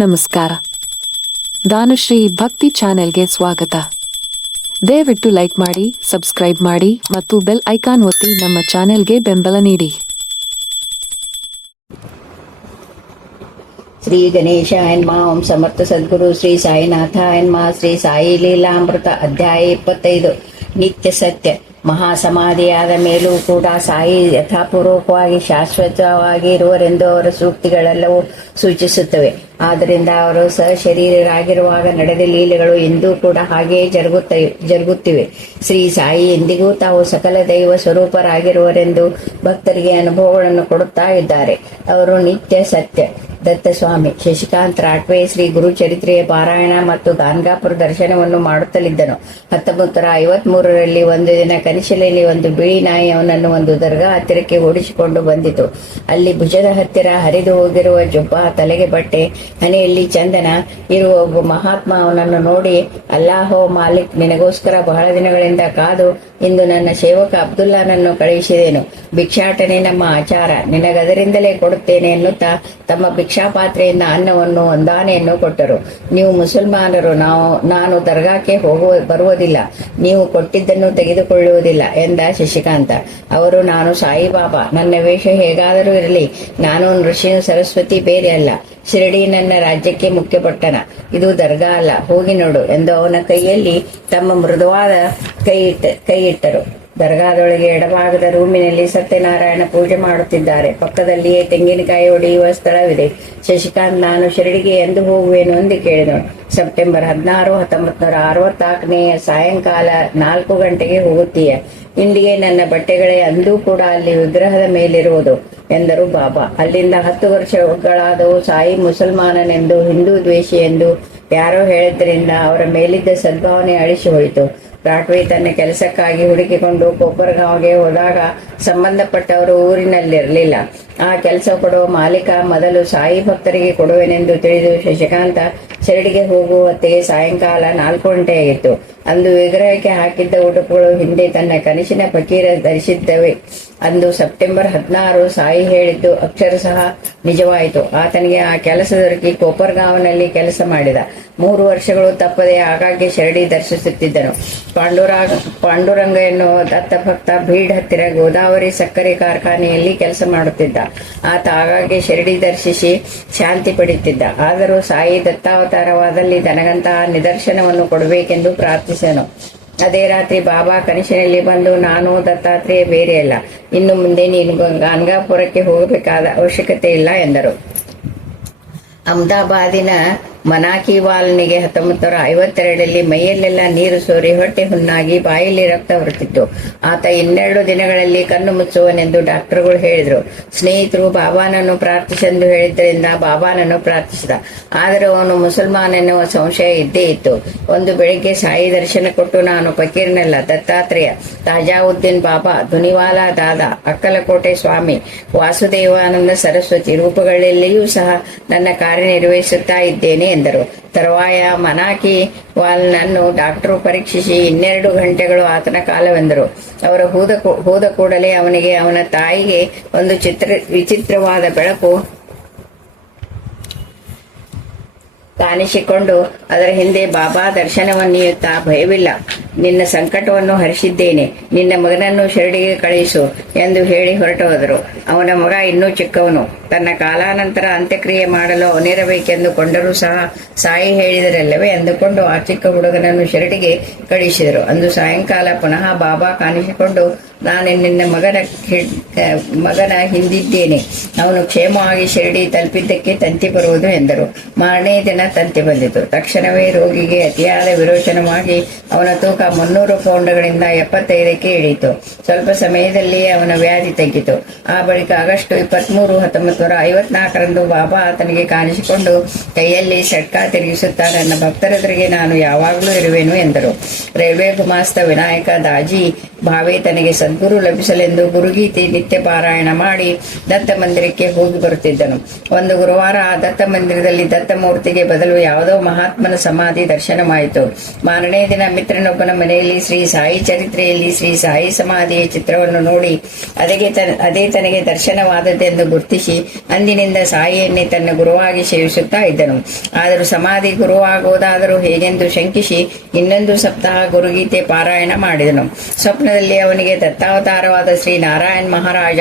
ನಮಸ್ಕಾರ. ದಾನುಶ್ರೀ ಭಕ್ತಿ ಚಾನೆಲ್ಗೆ ಸ್ವಾಗತ. ದಯವಿಟ್ಟು ಲೈಕ್ ಮಾಡಿ, ಸಬ್ಸ್ಕ್ರೈಬ್ ಮಾಡಿ ಮತ್ತು ಬೆಲ್ ಐಕಾನ್ ಒತ್ತಿ ನಮ್ಮ ಚಾನೆಲ್ಗೆ ಬೆಂಬಲ ನೀಡಿ. ಶ್ರೀ ಗಣೇಶಾಯ ನಮಃ. ಓಂ ಸಮರ್ಥ ಸದ್ಗುರು ಶ್ರೀ ಸಾಯಿನಾಥಾಯ ನಮಃ. ಶ್ರೀ ಸಾಯಿ ಲೀಲಾಮೃತ ಅಧ್ಯಾಯ 25. ನಿತ್ಯ ಸತ್ಯ. ಮಹಾಸಮಾಧಿಯಾದ ಮೇಲೂ ಕೂಡ ಸಾಯಿ ಯಥಾಪೂರ್ವಕವಾಗಿ ಶಾಶ್ವತವಾಗಿ ಇರುವರೆಂದು ಅವರ ಸೂಕ್ತಿಗಳೆಲ್ಲವೂ ಸೂಚಿಸುತ್ತವೆ. ಆದ್ದರಿಂದ ಅವರು ಸಶರೀರರಾಗಿರುವಾಗ ನಡೆದ ಲೀಲೆಗಳು ಎಂದೂ ಕೂಡ ಹಾಗೆಯೇ ಜರುಗುತ್ತಿವೆ. ಶ್ರೀ ಸಾಯಿ ಎಂದಿಗೂ ತಾವು ಸಕಲ ದೈವ ಸ್ವರೂಪರಾಗಿರುವರೆಂದು ಭಕ್ತರಿಗೆ ಅನುಭವಗಳನ್ನು ಕೊಡುತ್ತಾ ಇದ್ದಾರೆ. ಅವರು ನಿತ್ಯ ಸತ್ಯ. ದತ್ತಸ್ವಾಮಿ ಶಶಿಕಾಂತ್ ರಾಟ್ವೆ ಶ್ರೀ ಗುರು ಚರಿತ್ರೆಯ ಪಾರಾಯಣ ಮತ್ತು ಗಾನ್ಗಾಪುರ ದರ್ಶನವನ್ನು ಮಾಡುತ್ತಲಿದ್ದನು. 1953ರಲ್ಲಿ ಒಂದು ದಿನ ಕನಿಶಲೆಯಲ್ಲಿ ಒಂದು ಬಿಳಿ ನಾಯಿ ಅವನನ್ನು ಒಂದು ದರ್ಗಾ ಹತ್ತಿರಕ್ಕೆ ಓಡಿಸಿಕೊಂಡು ಬಂದಿತು. ಅಲ್ಲಿ ಭುಜದ ಹತ್ತಿರ ಹರಿದು ಹೋಗಿರುವ ಜುಬ್ಬ, ತಲೆಗೆ ಬಟ್ಟೆ, ಹಣೆಯಲ್ಲಿ ಚಂದನ ಇರುವ ಒಬ್ಬ ಮಹಾತ್ಮ ಅವನನ್ನು ನೋಡಿ, ಅಲ್ಲಾಹೋ ಮಾಲಿಕ್, ನಿನಗೋಸ್ಕರ ಬಹಳ ದಿನಗಳಿಂದ ಕಾದು ಇಂದು ನನ್ನ ಸೇವಕ ಅಬ್ದುಲ್ಲಾನನ್ನು ಕಳುಹಿಸಿದೆನು. ಭಿಕ್ಷಾಟನೆ ನಮ್ಮ ಆಚಾರ, ನಿನಗದರಿಂದಲೇ ಕೊಡುತ್ತೇನೆ ಎನ್ನುತ್ತಾ ತಮ್ಮ ಭಿಕ್ಷಾಪಾತ್ರೆಯಿಂದ ಅನ್ನವನ್ನು ಒಂದಾನೆಯನ್ನು ಕೊಟ್ಟರು. ನೀವು ಮುಸಲ್ಮಾನರು, ನಾನು ದರ್ಗಾಕ್ಕೆ ಬರುವುದಿಲ್ಲ, ನೀವು ಕೊಟ್ಟಿದ್ದನ್ನು ತೆಗೆದುಕೊಳ್ಳುವುದಿಲ್ಲ ಎಂದ ಶಶಿಕಾಂತ. ಅವರು, ನಾನು ಸಾಯಿಬಾಬಾ, ನನ್ನ ವೇಷ ಹೇಗಾದರೂ ಇರಲಿ, ನಾನು ನೃಸಿಂಹ ಸರಸ್ವತಿ ಬೇರೆ ಅಲ್ಲ. ಶಿರಡಿ ನನ್ನ ರಾಜ್ಯಕ್ಕೆ ಮುಖ್ಯ ಪಟ್ಟಣ, ಇದು ದರ್ಗಾ ಅಲ್ಲ, ಹೋಗಿ ನೋಡು ಎಂದು ಅವನ ಕೈಯಲ್ಲಿ ತಮ್ಮ ಮೃದುವಾದ ಕೈ ಇಟ್ಟರು. ದರ್ಗಾದೊಳಗೆ ಎಡಭಾಗದ ರೂಮಿನಲ್ಲಿ ಸತ್ಯನಾರಾಯಣ ಪೂಜೆ ಮಾಡುತ್ತಿದ್ದಾರೆ. ಪಕ್ಕದಲ್ಲಿಯೇ ತೆಂಗಿನಕಾಯಿ ಹೊಡೆಯುವ ಸ್ಥಳವಿದೆ. ಶಶಿಕಾಂತ್, ನಾನು ಶಿರಡಿಗೆ ಎಂದು ಹೋಗುವೆನು ಎಂದು ಕೇಳಿದನು. ಸೆಪ್ಟೆಂಬರ್ 16, 1964 ಸಾಯಂಕಾಲ 4 ಗಂಟೆಗೆ ಹೋಗುತ್ತೀಯ. ಇಂದಿಗೆ ನನ್ನ ಬಟ್ಟೆಗಳೇ ಅಂದೂ ಕೂಡ ಅಲ್ಲಿ ವಿಗ್ರಹದ ಮೇಲಿರುವುದು ಎಂದರು ಬಾಬಾ. ಅಲ್ಲಿಂದ 10 ವರ್ಷಗಳಾದವು. ಸಾಯಿ ಮುಸಲ್ಮಾನನೆಂದು, ಹಿಂದೂ ದ್ವೇಷಿ ಎಂದು ಯಾರೋ ಹೇಳಿದ್ದರಿಂದ ಅವರ ಮೇಲಿದ್ದ ಸದ್ಭಾವನೆ ಅಳಿಸಿ ಹೋಯಿತು. ರಾಟ್ವೆ ತನ್ನ ಕೆಲಸಕ್ಕಾಗಿ ಹುಡುಕಿಕೊಂಡು ಕೊಪ್ಪರಗಾಂವ್ಗೆ ಹೋದಾಗ ಸಂಬಂಧಪಟ್ಟವರು ಊರಿನಲ್ಲಿರಲಿಲ್ಲ. ಆ ಕೆಲಸ ಕೊಡುವ ಮಾಲೀಕ ಮೊದಲು ಸಾಯಿ ಭಕ್ತರಿಗೆ ಕೊಡುವೆನೆಂದು ತಿಳಿದು ಶಶಿಕಾಂತ ಶಿರಡಿಗೆ ಹೋಗುವ ಹೊತ್ತಿಗೆ ಸಾಯಂಕಾಲ 4 ಗಂಟೆಯಾಗಿತ್ತು. ಅಂದು ವಿಗ್ರಹಕ್ಕೆ ಹಾಕಿದ್ದ ಉಡುಪುಗಳು ಹಿಂದೆ ತನ್ನ ಕನಸಿನ ಫಕೀರ ಧರಿಸಿದ್ದವೆ. ಅಂದು ಸೆಪ್ಟೆಂಬರ್ 16 ಸಾಯಿ ಹೇಳಿದ್ದು ಅಕ್ಷರಶಃ ನಿಜವಾಯಿತು. ಆತನಿಗೆ ಆ ಕೆಲಸ ದೊರಕಿ ಕೊಪ್ಪರ್ಗಾಂವ್ನಲ್ಲಿ ಕೆಲಸ ಮಾಡಿದ. 3 ವರ್ಷಗಳು ತಪ್ಪದೆ ಆಗಾಗ್ಗೆ ಶಿರಡಿ ದರ್ಶಿಸುತ್ತಿದ್ದನು. ಪಾಂಡುರಂಗ ಎನ್ನುವ ದತ್ತಭಕ್ತ ಬೀಡ್ ಹತ್ತಿರ ಗೋದಾವರಿ ಸಕ್ಕರೆ ಕಾರ್ಖಾನೆಯಲ್ಲಿ ಕೆಲಸ ಮಾಡುತ್ತಿದ್ದ. ಆತ ಆಗಾಗ್ಗೆ ಶಿರಡಿ ದರ್ಶಿಸಿ ಶಾಂತಿ ಪಡೆಯುತ್ತಿದ್ದ. ಆದರೂ ಸಾಯಿ ದತ್ತಾವತಾರವಾದಲ್ಲಿ ತನಗಂತಹ ನಿದರ್ಶನವನ್ನು ಕೊಡಬೇಕೆಂದು ಪ್ರಾರ್ಥಿಸನು. ಅದೇ ರಾತ್ರಿ ಬಾಬಾ ಕನಸಿನಲ್ಲಿ ಬಂದು, ನಾನು ದತ್ತಾತ್ರೇಯ ಬೇರೆ ಅಲ್ಲ, ಇನ್ನು ಮುಂದೆ ನೀನು ಗಾನ್ಗಾಪುರಕ್ಕೆ ಹೋಗಬೇಕಾದ ಅವಶ್ಯಕತೆ ಇಲ್ಲ ಎಂದರು. ಅಹಮದಾಬಾದಿನ ಮನಾಕಿವಾಲ್ನಿಗೆ 1952ರಲ್ಲಿ ಮೈಯಲ್ಲೆಲ್ಲ ನೀರು ಸೋರಿ ಹೊಟ್ಟೆ ಹುಣ್ಣಾಗಿ ಬಾಯಲ್ಲಿ ರಕ್ತ ಹೊರಟಿತ್ತು. ಆತ 12 ದಿನಗಳಲ್ಲಿ ಕಣ್ಣು ಮುಚ್ಚುವನೆಂದು ಡಾಕ್ಟರ್ಗಳು ಹೇಳಿದರು. ಸ್ನೇಹಿತರು ಬಾಬಾನನ್ನು ಪ್ರಾರ್ಥಿಸೆಂದು ಹೇಳಿದ್ದರಿಂದ ಬಾಬಾನನ್ನು ಪ್ರಾರ್ಥಿಸಿದ. ಆದರೂ ಅವನು ಮುಸಲ್ಮಾನ್ ಎನ್ನುವ ಸಂಶಯ ಇದ್ದೇ ಇತ್ತು. ಒಂದು ಬೆಳಿಗ್ಗೆ ಸಾಯಿ ದರ್ಶನ ಕೊಟ್ಟು, ನಾನು ಫಕೀರ್ನಲ್ಲ, ದತ್ತಾತ್ರೇಯ, ತಾಜಾವುದ್ದೀನ್ ಬಾಬಾ, ದುನಿವಾಲಾ ದಾದಾ, ಅಕ್ಕಲಕೋಟೆ ಸ್ವಾಮಿ, ವಾಸುದೇವಾನಂದ ಸರಸ್ವತಿ ರೂಪಗಳಲ್ಲಿಯೂ ಸಹ ನನ್ನ ಕಾರ್ಯನಿರ್ವಹಿಸುತ್ತಾ ಇದ್ದೇನೆ ಎಂದರು. ತರುವಾಯ ಮನಾಕಿ ವಾಲ್ನನ್ನು ಡಾಕ್ಟರು ಪರೀಕ್ಷಿಸಿ 12 ಗಂಟೆಗಳು ಆತನ ಕಾಲವೆಂದರು. ಅವರು ಹೋದ ಕೂಡಲೇ ಅವನಿಗೆ ಅವನ ತಾಯಿಗೆ ಒಂದು ವಿಚಿತ್ರವಾದ ಬೆಳಕು ಕಾಣಿಸಿಕೊಂಡು ಅದರ ಹಿಂದೆ ಬಾಬಾ ದರ್ಶನವನ್ನೀಯುತ್ತಾ, ಭಯವಿಲ್ಲ, ನಿನ್ನ ಸಂಕಟವನ್ನು ಹರಿಸಿದ್ದೇನೆ, ನಿನ್ನ ಮಗನನ್ನು ಶಿರಡಿಗೆ ಕಳುಹಿಸು ಎಂದು ಹೇಳಿ ಹೊರಟು ಹೋದರು. ಅವನ ಮಗ ಇನ್ನೂ ಚಿಕ್ಕವನು. ತನ್ನ ಕಾಲಾನಂತರ ಅಂತ್ಯಕ್ರಿಯೆ ಮಾಡಲು ಅವನಿರಬೇಕೆಂದು ಕೊಂಡರೂ ಸಹ ಸಾಯಿ ಹೇಳಿದರಲ್ಲವೇ ಎಂದುಕೊಂಡು ಆ ಚಿಕ್ಕ ಹುಡುಗನನ್ನು ಶಿರಡಿಗೆ ಕಳುಹಿಸಿದರು. ಅಂದು ಸಾಯಂಕಾಲ ಪುನಃ ಬಾಬಾ ಕಾಣಿಸಿಕೊಂಡು, ನಾನು ನಿನ್ನ ಮಗನ ಹಿಂದಿದ್ದೇನೆ, ಅವನು ಕ್ಷೇಮವಾಗಿ ಶಿರಡಿ ತಲುಪಿದ್ದಕ್ಕೆ ತಂತಿ ಬರುವುದು ಎಂದರು. ಮಾರನೇ ದಿನ ತಂತಿ ಬಂದಿತು. ತಕ್ಷಣವೇ ರೋಗಿಗೆ ಅತಿಯಾದ ವಿರೋಚನವಾಗಿ ಅವನ ತೂಕ 300 ಪೌಂಡ್ಗಳಿಂದ 75ಕ್ಕೆ ಇಳಿಯಿತು. ಸ್ವಲ್ಪ ಸಮಯದಲ್ಲಿಯೇ ಅವನ ವ್ಯಾಧಿ ತಗ್ಗಿತು. ಆ ಬಳಿಕ ಆಗಸ್ಟ್ 23, 1954ರಂದು ಬಾಬಾ ಆತನಿಗೆ ಕಾಣಿಸಿಕೊಂಡು ಕೈಯಲ್ಲಿ ಸಟ್ಕಾ ತಿರುಗಿಸುತ್ತಾ, ನನ್ನ ಭಕ್ತರೆದುರಿಗೆ ನಾನು ಯಾವಾಗಲೂ ಇರುವೆನು ಎಂದರು. ರೈಲ್ವೆ ಗುಮಾಸ್ತ ವಿನಾಯಕ ದಾಜಿ ಭಾವೆ ತನಗೆ ಸದ್ಗುರು ಲಭಿಸಲೆಂದು ಗುರುಗೀತೆ ನಿತ್ಯ ಪಾರಾಯಣ ಮಾಡಿ ದತ್ತ ಮಂದಿರಕ್ಕೆ ಹೋಗಿ ಬರುತ್ತಿದ್ದನು. ಒಂದು ಗುರುವಾರ ಆ ದತ್ತ ಮಂದಿರದಲ್ಲಿ ದತ್ತಮೂರ್ತಿಗೆ ಬದಲು ಯಾವುದೋ ಮಹಾತ್ಮನ ಸಮಾಧಿ ದರ್ಶನವಾಯಿತು. ಮಾರನೇ ದಿನ ಮಿತ್ರನೊಬ್ಬನ ಮನೆಯಲ್ಲಿ ಶ್ರೀ ಸಾಯಿ ಚರಿತ್ರೆಯಲ್ಲಿ ಶ್ರೀ ಸಾಯಿ ಸಮಾಧಿಯ ಚಿತ್ರವನ್ನು ನೋಡಿ ಅದೇ ತನಗೆ ದರ್ಶನವಾದದ್ದೆಂದು ಗುರ್ತಿಸಿ ಅಂದಿನಿಂದ ಸಾಯಿಯನ್ನೇ ತನ್ನ ಗುರುವಾಗಿ ಸೇವಿಸುತ್ತಾ ಇದ್ದನು. ಆದರೂ ಸಮಾಧಿ ಗುರುವಾಗುವುದಾದರೂ ಹೇಗೆಂದು ಶಂಕಿಸಿ ಇನ್ನೊಂದು ಸಪ್ತಾಹ ಗುರುಗೀತೆ ಪಾರಾಯಣ ಮಾಡಿದನು. ಸ್ವಪ್ನದಲ್ಲಿ ಅವನಿಗೆ ದತ್ತಾವತಾರವಾದ ಶ್ರೀ ನಾರಾಯಣ್ ಮಹಾರಾಜ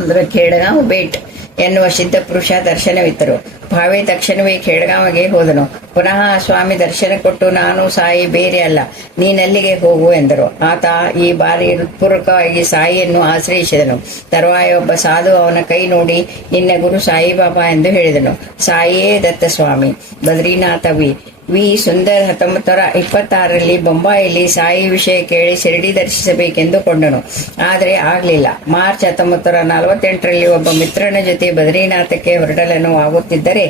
ಅಂದ್ರೆ ಖೇಡಗಾಂವ್ ಬೇಟ್ ಎನ್ನುವ ಸಿದ್ಧ ಪುರುಷ ದರ್ಶನವಿತ್ತರು. ಭಾವೆ ತಕ್ಷಣವೇ ಖೇಡಗಾಂವಗೆ ಹೋದನು. ಪುನಃ ಸ್ವಾಮಿ ದರ್ಶನ ಕೊಟ್ಟು, ನಾನು ಸಾಯಿ ಬೇರೆ ಅಲ್ಲ, ನೀನಲ್ಲಿಗೆ ಹೋಗು ಎಂದರು. ಆತ ಈ ಬಾರಿ ಹೃತ್ಪೂರ್ವಕವಾಗಿ ಸಾಯಿಯನ್ನು ಆಶ್ರಯಿಸಿದನು. ತರುವಾಯ ಒಬ್ಬ ಸಾಧು ಅವನ ಕೈ ನೋಡಿ, ನಿನ್ನ ಗುರು ಸಾಯಿಬಾಬಾ ಎಂದು ಹೇಳಿದನು. ಸಾಯಿಯೇ ದತ್ತ ಸ್ವಾಮಿ. ಬದ್ರಿನಾಥ ವಿ ಸುಂದರ್ 1926ರಲ್ಲಿ ಬೊಂಬಾಯಿಯಲ್ಲಿ ಸಾಯಿ ವಿಷಯ ಕೇಳಿ ಶಿರಡಿ ದರ್ಶಿಸಬೇಕೆಂದು ಕೊಂಡನು. ಆದರೆ ಆಗಲಿಲ್ಲ. ಮಾರ್ಚ್ 1948ರಲ್ಲಿ ಒಬ್ಬ ಮಿತ್ರನ ಜೊತೆ ಬದ್ರಿನಾಥಕ್ಕೆ ಹೊರಡಲನು ಆಗುತ್ತಿದ್ದರೆ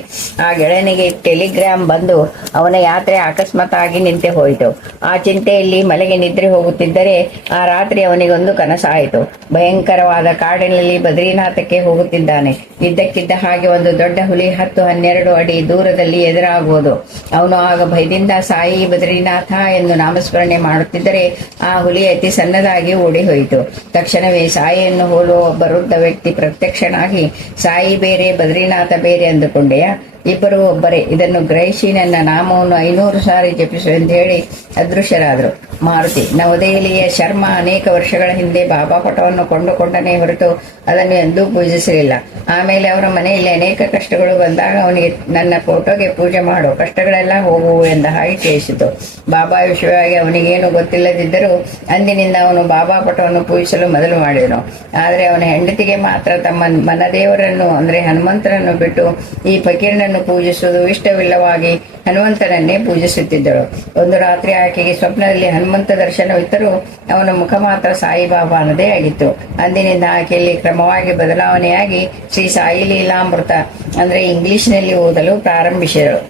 ಆ ಗೆಳನಿಗೆ ಟೆಲಿಗ್ರಾಮ್ ಬಂದು ಅವನ ಯಾತ್ರೆ ಅಕಸ್ಮಾತ್ ಆಗಿ ನಿಂತೆ ಹೋಯಿತು. ಆ ಚಿಂತೆಯಲ್ಲಿ ಮಲೆಗೆ ನಿದ್ರೆ ಹೋಗುತ್ತಿದ್ದರೆ ಆ ರಾತ್ರಿ ಅವನಿಗೊಂದು ಕನಸಾಯಿತು. ಭಯಂಕರವಾದ ಕಾಡಿನಲ್ಲಿ ಬದ್ರಿನಾಥಕ್ಕೆ ಹೋಗುತ್ತಿದ್ದಾನೆ. ಇದ್ದಕ್ಕಿದ್ದ ಹಾಗೆ ಒಂದು ದೊಡ್ಡ ಹುಲಿ 10-12 ಅಡಿ ದೂರದಲ್ಲಿ ಎದುರಾಗುವುದು. ಅವನು ಆಗ ಭಯದಿಂದ ಸಾಯಿ ಬದ್ರಿನಾಥ ಎಂದು ನಾಮಸ್ಮರಣೆ ಮಾಡುತ್ತಿದ್ದರೆ ಆ ಹುಲಿ ಅತಿ ಸಣ್ಣದಾಗಿ ಓಡಿ ಹೋಯಿತು. ತಕ್ಷಣವೇ ಸಾಯಿಯನ್ನು ಹೋಲುವ ಒಬ್ಬ ವೃದ್ಧ ವ್ಯಕ್ತಿ ಪ್ರತ್ಯಕ್ಷನಾಗಿ, ಸಾಯಿ ಬೇರೆ ಬದ್ರಿನಾಥ ಬೇರೆ ಅಂದುಕೊಂಡೆಯಾ? ಇಬ್ಬರು ಒಬ್ಬರೇ. ಇದನ್ನು ಗ್ರಹಿಸಿ ನನ್ನ ನಾಮವನ್ನು 500 ಸಾರಿ ಜಪಿಸು ಎಂದು ಹೇಳಿ ಅದೃಶ್ಯರಾದರು. ಮಾರುತಿ ನವದೆಹಲಿಯ ಶರ್ಮಾ ಅನೇಕ ವರ್ಷಗಳ ಹಿಂದೆ ಬಾಬಾ ಪಟವನ್ನು ಕೊಂಡುಕೊಂಡನೇ ಹೊರತು ಅದನ್ನು ಎಂದೂ ಪೂಜಿಸಲಿಲ್ಲ. ಆಮೇಲೆ ಅವರ ಮನೆಯಲ್ಲಿ ಅನೇಕ ಕಷ್ಟಗಳು ಬಂದಾಗ ಅವನಿಗೆ ನನ್ನ ಫೋಟೋಗೆ ಪೂಜೆ ಮಾಡು, ಕಷ್ಟಗಳೆಲ್ಲ ಹೋಗುವು ಎಂದ ಹಾಗೆ ಕೇಳಿಸಿತು. ಬಾಬಾ ವಿಷಯವಾಗಿ ಅವನಿಗೇನು ಗೊತ್ತಿಲ್ಲದಿದ್ದರೂ ಅಂದಿನಿಂದ ಅವನು ಬಾಬಾ ಪಟವನ್ನು ಪೂಜಿಸಲು ಮೊದಲು ಮಾಡಿದನು. ಆದರೆ ಅವನ ಹೆಂಡತಿಗೆ ಮಾತ್ರ ತಮ್ಮ ಮನದೇವರನ್ನು ಅಂದರೆ ಹನುಮಂತನನ್ನು ಬಿಟ್ಟು ಈ ಫಕೀರನನ್ನು ಪೂಜಿಸುವುದು ಇಷ್ಟವಿಲ್ಲವಾಗಿ ಹನುಮಂತನನ್ನೇ ಪೂಜಿಸುತ್ತಿದ್ದಳು. ಒಂದು ರಾತ್ರಿ ಆಕೆಗೆ ಸ್ವಪ್ನದಲ್ಲಿ ಹನುಮಂತ ದರ್ಶನವಿದ್ದರೂ ಅವನ ಮುಖ ಮಾತ್ರ ಸಾಯಿಬಾಬಾನದೇ ಆಗಿತ್ತು. ಅಂದಿನಿಂದ ಆಕೆಯಲ್ಲಿ ಕ್ರಮವಾಗಿ ಬದಲಾವಣೆಯಾಗಿ ಶ್ರೀ ಸಾಯಿ ಲೀಲಾಮೃತ ಅಂದರೆ ಇಂಗ್ಲಿಷ್ನಲ್ಲಿ ಓದಲು ಪ್ರಾರಂಭಿಸಿದಳು.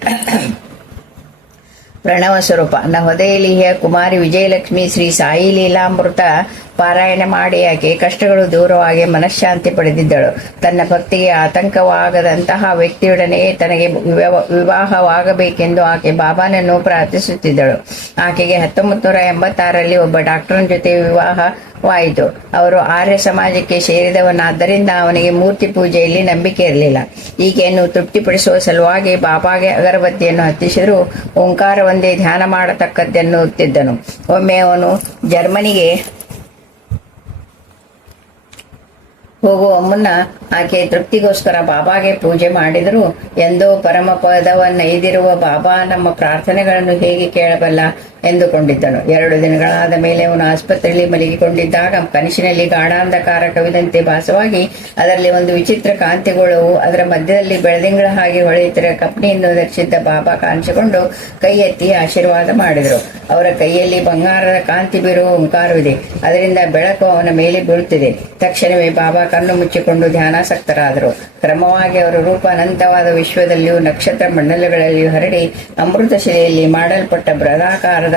ಪ್ರಣವ ಸ್ವರೂಪ ನವದೆಹಲಿಯ ಕುಮಾರಿ ವಿಜಯಲಕ್ಷ್ಮಿ ಶ್ರೀ ಸಾಯಿ ಲೀಲಾಮೃತ ಪಾರಾಯಣ ಮಾಡಿ ಆಕೆ ಕಷ್ಟಗಳು ದೂರವಾಗಿ ಮನಃಶಾಂತಿ ಪಡೆದಿದ್ದಳು. ತನ್ನ ಭಕ್ತಿಗೆ ಆತಂಕವಾಗದಂತಹ ವ್ಯಕ್ತಿಯೊಡನೆಯೇ ತನಗೆ ವಿವಾಹವಾಗಬೇಕೆಂದು ಆಕೆ ಬಾಬಾನನ್ನು ಪ್ರಾರ್ಥಿಸುತ್ತಿದ್ದಳು. ಆಕೆಗೆ 1986ರಲ್ಲಿ ಒಬ್ಬ ಡಾಕ್ಟರ್ನ ಜೊತೆ ವಿವಾಹವಾಯಿತು. ಅವರು ಆರ್ಯ ಸಮಾಜಕ್ಕೆ ಸೇರಿದವನಾದ್ದರಿಂದ ಅವನಿಗೆ ಮೂರ್ತಿ ಪೂಜೆಯಲ್ಲಿ ನಂಬಿಕೆ ಇರಲಿಲ್ಲ. ಈಕೆಯನ್ನು ತೃಪ್ತಿಪಡಿಸುವ ಸಲುವಾಗಿ ಬಾಬಾಗೆ ಅಗರಬತ್ತಿಯನ್ನು ಹತ್ತಿಸಿದರೂ ಓಂಕಾರ ಒಂದೇ ಧ್ಯಾನ ಮಾಡತಕ್ಕದ್ದೆನ್ನುತ್ತಿದ್ದನು. ಒಮ್ಮೆ ಅವನು ಜರ್ಮನಿಗೆ ಹೋಗುವ ಮುನ್ನ ಆಕೆ ತೃಪ್ತಿಗೋಸ್ಕರ ಬಾಬಾಗೆ ಪೂಜೆ ಮಾಡಿದರೂ ಎಂದೋ ಪರಮ ಪದವನ್ನೈದಿರುವ ಬಾಬಾ ನಮ್ಮ ಪ್ರಾರ್ಥನೆಗಳನ್ನು ಹೇಗೆ ಕೇಳಬಲ್ಲ ಎಂದುಕೊಂಡಿದ್ದನು. 2 ದಿನಗಳಾದ ಮೇಲೆ ಅವನು ಆಸ್ಪತ್ರೆಯಲ್ಲಿ ಮಲಗಿಕೊಂಡಿದ್ದಾಗ ಕನಸಿನಲ್ಲಿ ಗಾಢಾಂಧಕಾರ ಕವಿದಂತೆ ಭಾಸವಾಗಿ ಅದರಲ್ಲಿ ಒಂದು ವಿಚಿತ್ರ ಕಾಂತಿಗೋಳವು ಅದರ ಮಧ್ಯದಲ್ಲಿ ಬೆಳದಿಂಗಳ ಹಾಗೆ ಹೊಳೆಯುತ್ತಿರುವ ಕಪ್ಪಣಿಯನ್ನು ಧರಿಸಿದ್ದ ಬಾಬಾ ಕಾಣಿಸಿಕೊಂಡು ಕೈ ಎತ್ತಿ ಆಶೀರ್ವಾದ ಮಾಡಿದರು. ಅವರ ಕೈಯಲ್ಲಿ ಬಂಗಾರದ ಕಾಂತಿ ಬೀರುವ ಓಂಕಾರವಿದೆ. ಅದರಿಂದ ಬೆಳಕು ಅವನ ಮೇಲೆ ಬೀಳುತ್ತಿದೆ. ತಕ್ಷಣವೇ ಬಾಬಾ ಕಣ್ಣು ಮುಚ್ಚಿಕೊಂಡು ಧ್ಯಾನಾಸಕ್ತರಾದರು. ಕ್ರಮವಾಗಿ ಅವರ ರೂಪ ಅನಂತವಾದ ವಿಶ್ವದಲ್ಲಿಯೂ ನಕ್ಷತ್ರ ಮಂಡಲಗಳಲ್ಲಿಯೂ ಹರಡಿ ಅಮೃತ ಶಿಲೆಯಲ್ಲಿ ಮಾಡಲ್ಪಟ್ಟ ಬೃಹದಾಕಾರದ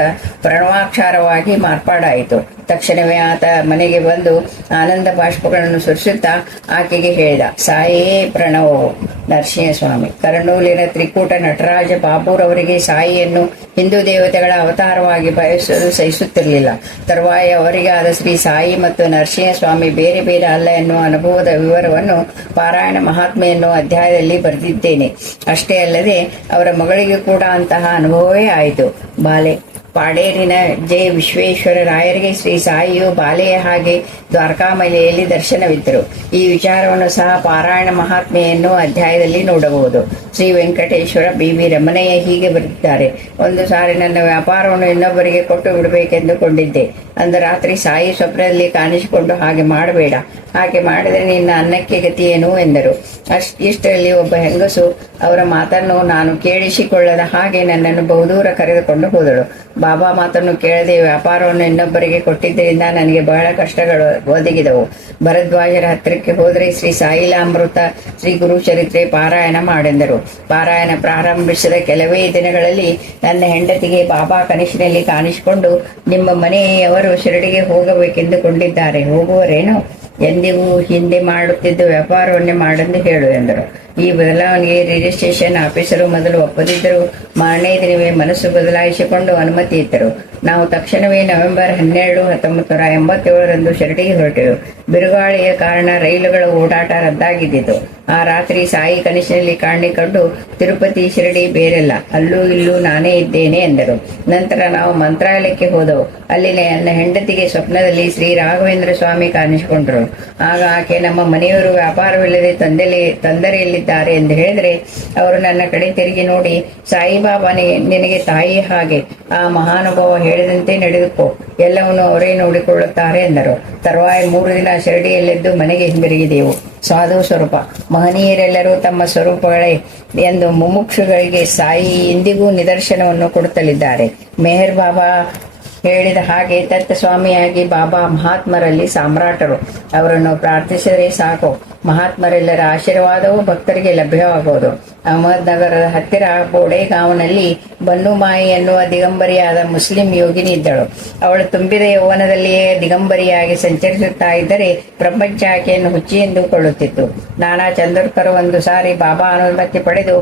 ಪ್ರಣವಾಕ್ಷರವಾಗಿ ಮಾರ್ಪಾಡಾಯಿತು. ತಕ್ಷಣವೇ ಆತ ಮನೆಗೆ ಬಂದು ಆನಂದ ಬಾಷ್ಪಗಳನ್ನು ಸುರಿಸುತ್ತಾ ಆಕೆಗೆ ಹೇಳಿದ, ಸಾಯಿಯೇ ಪ್ರಣವವು. ನರಸಿಂಹಸ್ವಾಮಿ ಕರ್ನೂಲಿನ ತ್ರಿಕೂಟ ನಟರಾಜ ಬಾಬೂರವರಿಗೆ ಸಾಯಿಯನ್ನು ಹಿಂದೂ ದೇವತೆಗಳ ಅವತಾರವಾಗಿ ಬಯಸಲು ಸಹಿಸುತ್ತಿರಲಿಲ್ಲ. ತರುವಾಯ ಅವರಿಗಾದ ಶ್ರೀ ಸಾಯಿ ಮತ್ತು ನರಸಿಂಹಸ್ವಾಮಿ ಬೇರೆ ಬೇರೆ ಅಲ್ಲ ಎನ್ನುವ ಅನುಭವದ ವಿವರವನ್ನು ಪಾರಾಯಣ ಮಹಾತ್ಮೆ ಎನ್ನುವ ಅಧ್ಯಾಯದಲ್ಲಿ ಬರೆದಿದ್ದೇನೆ. ಅಷ್ಟೇ ಅಲ್ಲದೆ ಅವರ ಮಗಳಿಗೂ ಕೂಡ ಅಂತಹ ಅನುಭವವೇ ಆಯಿತು. ಪಾಡೇರಿನ ಜೆ ವಿಶ್ವೇಶ್ವರ ರಾಯರಿಗೆ ಶ್ರೀ ಸಾಯಿಯು ಬಾಲೆಯ ಹಾಗೆ ದ್ವಾರಕಾಮಲೆಯಲ್ಲಿ ದರ್ಶನವಿದ್ದರು. ಈ ವಿಚಾರವನ್ನು ಸಹ ಪಾರಾಯಣ ಮಹಾತ್ಮೆ ಎನ್ನುವ ಅಧ್ಯಾಯದಲ್ಲಿ ನೋಡಬಹುದು. ಶ್ರೀ ವೆಂಕಟೇಶ್ವರ ಬಿ.ವಿ. ರಮಣಯ್ಯ ಹೀಗೆ ಬರೆದಿದ್ದಾರೆ. ಒಂದು ಸಾರಿ ನನ್ನ ವ್ಯಾಪಾರವನ್ನು ಇನ್ನೊಬ್ಬರಿಗೆ ಕೊಟ್ಟು ಬಿಡಬೇಕೆಂದುಕೊಂಡಿದ್ದೆ. ಅಂದು ರಾತ್ರಿ ಸಾಯಿ ಸ್ವಪ್ನದಲ್ಲಿ ಕಾಣಿಸಿಕೊಂಡು, ಹಾಗೆ ಮಾಡಬೇಡ, ಹಾಗೆ ಮಾಡಿದರೆ ನಿನ್ನ ಅನ್ನಕ್ಕೆ ಗತಿಯೇನು ಎಂದರು. ಇಷ್ಟರಲ್ಲಿ ಒಬ್ಬ ಹೆಂಗಸು ಅವರ ಮಾತನ್ನು ನಾನು ಕೇಳಿಸಿಕೊಳ್ಳದ ಹಾಗೆ ನನ್ನನ್ನು ಬಹುದೂರ ಕರೆದುಕೊಂಡು ಹೋದಳು. ಬಾಬಾ ಮಾತನ್ನು ಕೇಳದೆ ವ್ಯಾಪಾರವನ್ನು ಇನ್ನೊಬ್ಬರಿಗೆ ಕೊಟ್ಟಿದ್ದರಿಂದ ನನಗೆ ಬಹಳ ಕಷ್ಟಗಳು ಒದಗಿದವು. ಭರದ್ವಾಜರ ಹತ್ತಿರಕ್ಕೆ ಹೋದರೆ ಶ್ರೀ ಸಾಯಿಲಾಮೃತ ಶ್ರೀ ಗುರು ಚರಿತ್ರೆ ಪಾರಾಯಣ ಮಾಡೆಂದರು. ಪಾರಾಯಣ ಪ್ರಾರಂಭಿಸಿದ ಕೆಲವೇ ದಿನಗಳಲ್ಲಿ ನನ್ನ ಹೆಂಡತಿಗೆ ಬಾಬಾ ಕನಸಿನಲ್ಲಿ ಕಾಣಿಸಿಕೊಂಡು, ನಿಮ್ಮ ಮನೆಯವರು ಶಿರಡಿಗೆ ಹೋಗಬೇಕೆಂದುಕೊಂಡಿದ್ದಾರೆ, ಹೋಗುವರೇನು? ಎಂದಿಗೂ ಹಿಂದೆ ಮಾಡುತ್ತಿದ್ದ ವ್ಯಾಪಾರವನ್ನೇ ಮಾಡೆಂದು ಹೇಳು ಎಂದರು. ಈ ಬದಲಾವಣೆಗೆ ರಿಜಿಸ್ಟ್ರೇಷನ್ ಆಫೀಸರು ಮೊದಲು ಒಪ್ಪದಿದ್ದರೂ ಮಾರನೇ ದಿನವೇ ಮನಸ್ಸು ಬದಲಾಯಿಸಿಕೊಂಡು ಅನುಮತಿ ಇತ್ತರು. ನಾವು ತಕ್ಷಣವೇ ನವೆಂಬರ್ 12, 1987ರಂದು ಶಿರಡಿಗೆ ಹೊರಟೆವು. ಬಿರುಗಾಳಿಯ ಕಾರಣ ರೈಲುಗಳ ಓಡಾಟ ರದ್ದಾಗಿದ್ದಿತು. ಆ ರಾತ್ರಿ ಸಾಯಿ ಕನಸಿನಲ್ಲಿ ಕಾಣಿಕೊಂಡು, ತಿರುಪತಿ ಶಿರಡಿ ಬೇರೆಲ್ಲ, ಅಲ್ಲೂ ಇಲ್ಲೂ ನಾನೇ ಇದ್ದೇನೆ ಎಂದರು. ನಂತರ ನಾವು ಮಂತ್ರಾಲಯಕ್ಕೆ ಹೋದೆವು. ಅಲ್ಲಿ ನನ್ನ ಹೆಂಡತಿಗೆ ಸ್ವಪ್ನದಲ್ಲಿ ಶ್ರೀ ರಾಘವೇಂದ್ರ ಸ್ವಾಮಿ ಕಾಣಿಸಿಕೊಂಡರು. ಆಗ ಆಕೆ, ನಮ್ಮ ಮನೆಯವರು ವ್ಯಾಪಾರವಿಲ್ಲದೆ ತೊಂದರೆಯಲ್ಲಿದ್ದಾರೆ ಎಂದು ಹೇಳಿದರೆ, ಅವರು ನನ್ನ ಕಡೆ ತಿರುಗಿ ನೋಡಿ, ಸಾಯಿಬಾಬಾ ನಿನಗೆ ತಾಯಿ ಹಾಗೆ, ಆ ಮಹಾನುಭಾವ ಹೇಳಿದಂತೆ ನಡೆದುಕೋ, ಎಲ್ಲವನ್ನು ಅವರೇ ನೋಡಿಕೊಳ್ಳುತ್ತಾರೆ ಎಂದರು. ತರುವಾಯ 3 ದಿನ ಶಿರಡಿಯಲ್ಲೆದ್ದು ಮನೆಗೆ ಹಿಂದಿರುಗಿದೆವು. ಸಾಧು ಸ್ವರೂಪ ಮಹನೀಯರೆಲ್ಲರೂ ತಮ್ಮ ಸ್ವರೂಪಗಳೇ ಎಂದು ಮುಮುಕ್ಷುಗಳಿಗೆ ಸಾಯಿ ಇಂದಿಗೂ ನಿದರ್ಶನವನ್ನು ಕೊಡುತ್ತಲಿದ್ದಾರೆ. ಮೆಹರ್ ಬಾಬಾ ಹೇಳಿದ ಹಾಗೆ ತತ್ವಸ್ವಾಮಿಯಾಗಿ ಬಾಬಾ ಮಹಾತ್ಮರಲ್ಲಿ ಸಾಮ್ರಾಟರು. ಅವರನ್ನು ಪ್ರಾರ್ಥಿಸಿದರೆ ಸಾಕು, ಮಹಾತ್ಮರೆಲ್ಲರ ಆಶೀರ್ವಾದವು ಭಕ್ತರಿಗೆ ಲಭ್ಯವಾಗುವುದು. ಅಹಮದ್ನಗರದ ಹತ್ತಿರ ಬೋಡೇಗಾಂವ್ನಲ್ಲಿ ಬನ್ನುಮಾಯಿ ಎನ್ನುವ ದಿಗಂಬರಿಯಾದ ಮುಸ್ಲಿಂ ಯೋಗಿನಿ ಇದ್ದಳು. ಅವಳು ತುಂಬಿದ ಯೌವನದಲ್ಲಿಯೇ ದಿಗಂಬರಿಯಾಗಿ ಸಂಚರಿಸುತ್ತಾ ಇದ್ದರೆ ಪ್ರಪಂಚ ಆಕೆಯನ್ನು ಹುಚ್ಚಿ ಎಂದುಕೊಳ್ಳುತ್ತಿತ್ತು. ನಾನಾ ಚಂದೋರ್ಕರ್ ಒಂದು ಸಾರಿ ಬಾಬಾ ಅನುಮತಿ ಪಡೆದು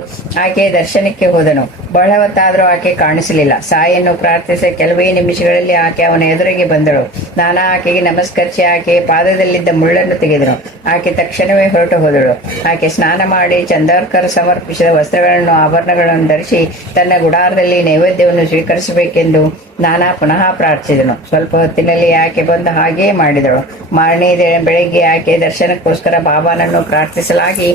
ಆಕೆಯ ದರ್ಶನಕ್ಕೆ ಹೋದನು. ಬಹಳ ಹೊತ್ತಾದರೂ ಆಕೆ ಕಾಣಿಸಲಿಲ್ಲ. ಸಾಯಿಯನ್ನು ಪ್ರಾರ್ಥಿಸಿದ ಕೆಲವೇ ನಿಮಿಷಗಳಲ್ಲಿ ಆಕೆ ಅವನ ಎದುರಿಗೆ ಬಂದಳು. ನಾನಾ ಆಕೆಗೆ ನಮಸ್ಕರಿಸಿ ಆಕೆಯ ಪಾದದಲ್ಲಿದ್ದ ಮುಳ್ಳನ್ನು ತೆಗೆದನು. ಆಕೆ ತಕ್ಷಣವೇ ಹೊರಟು ಹೋದಳು. ಆಕೆ ಸ್ನಾನ ಮಾಡಿ ಚಂದೋರ್ಕರ್ ಸಮರ್ಪಿಸಿದ ವಸ್ತ್ರಗಳನ್ನು ಆಭರಣಗಳನ್ನು ಧರಿಸಿ ತನ್ನ ಗುಡಾರದಲ್ಲಿ ನೈವೇದ್ಯವನ್ನು ಸ್ವೀಕರಿಸಬೇಕೆಂದು ನಾನಾ ಪುನಃ ಪ್ರಾರ್ಥಿಸಿದನು. ಸ್ವಲ್ಪ ಹೊತ್ತಿನಲ್ಲಿ ಆಕೆ ಬಂದು ಹಾಗೆಯೇ ಮಾಡಿದಳು. ಮಾರನೇ ದಿನ ಬೆಳಗ್ಗೆ ಆಕೆ ದರ್ಶನಕ್ಕೋಸ್ಕರ ಬಾಬಾನನ್ನು ಪ್ರಾರ್ಥಿಸಲಾಗಿ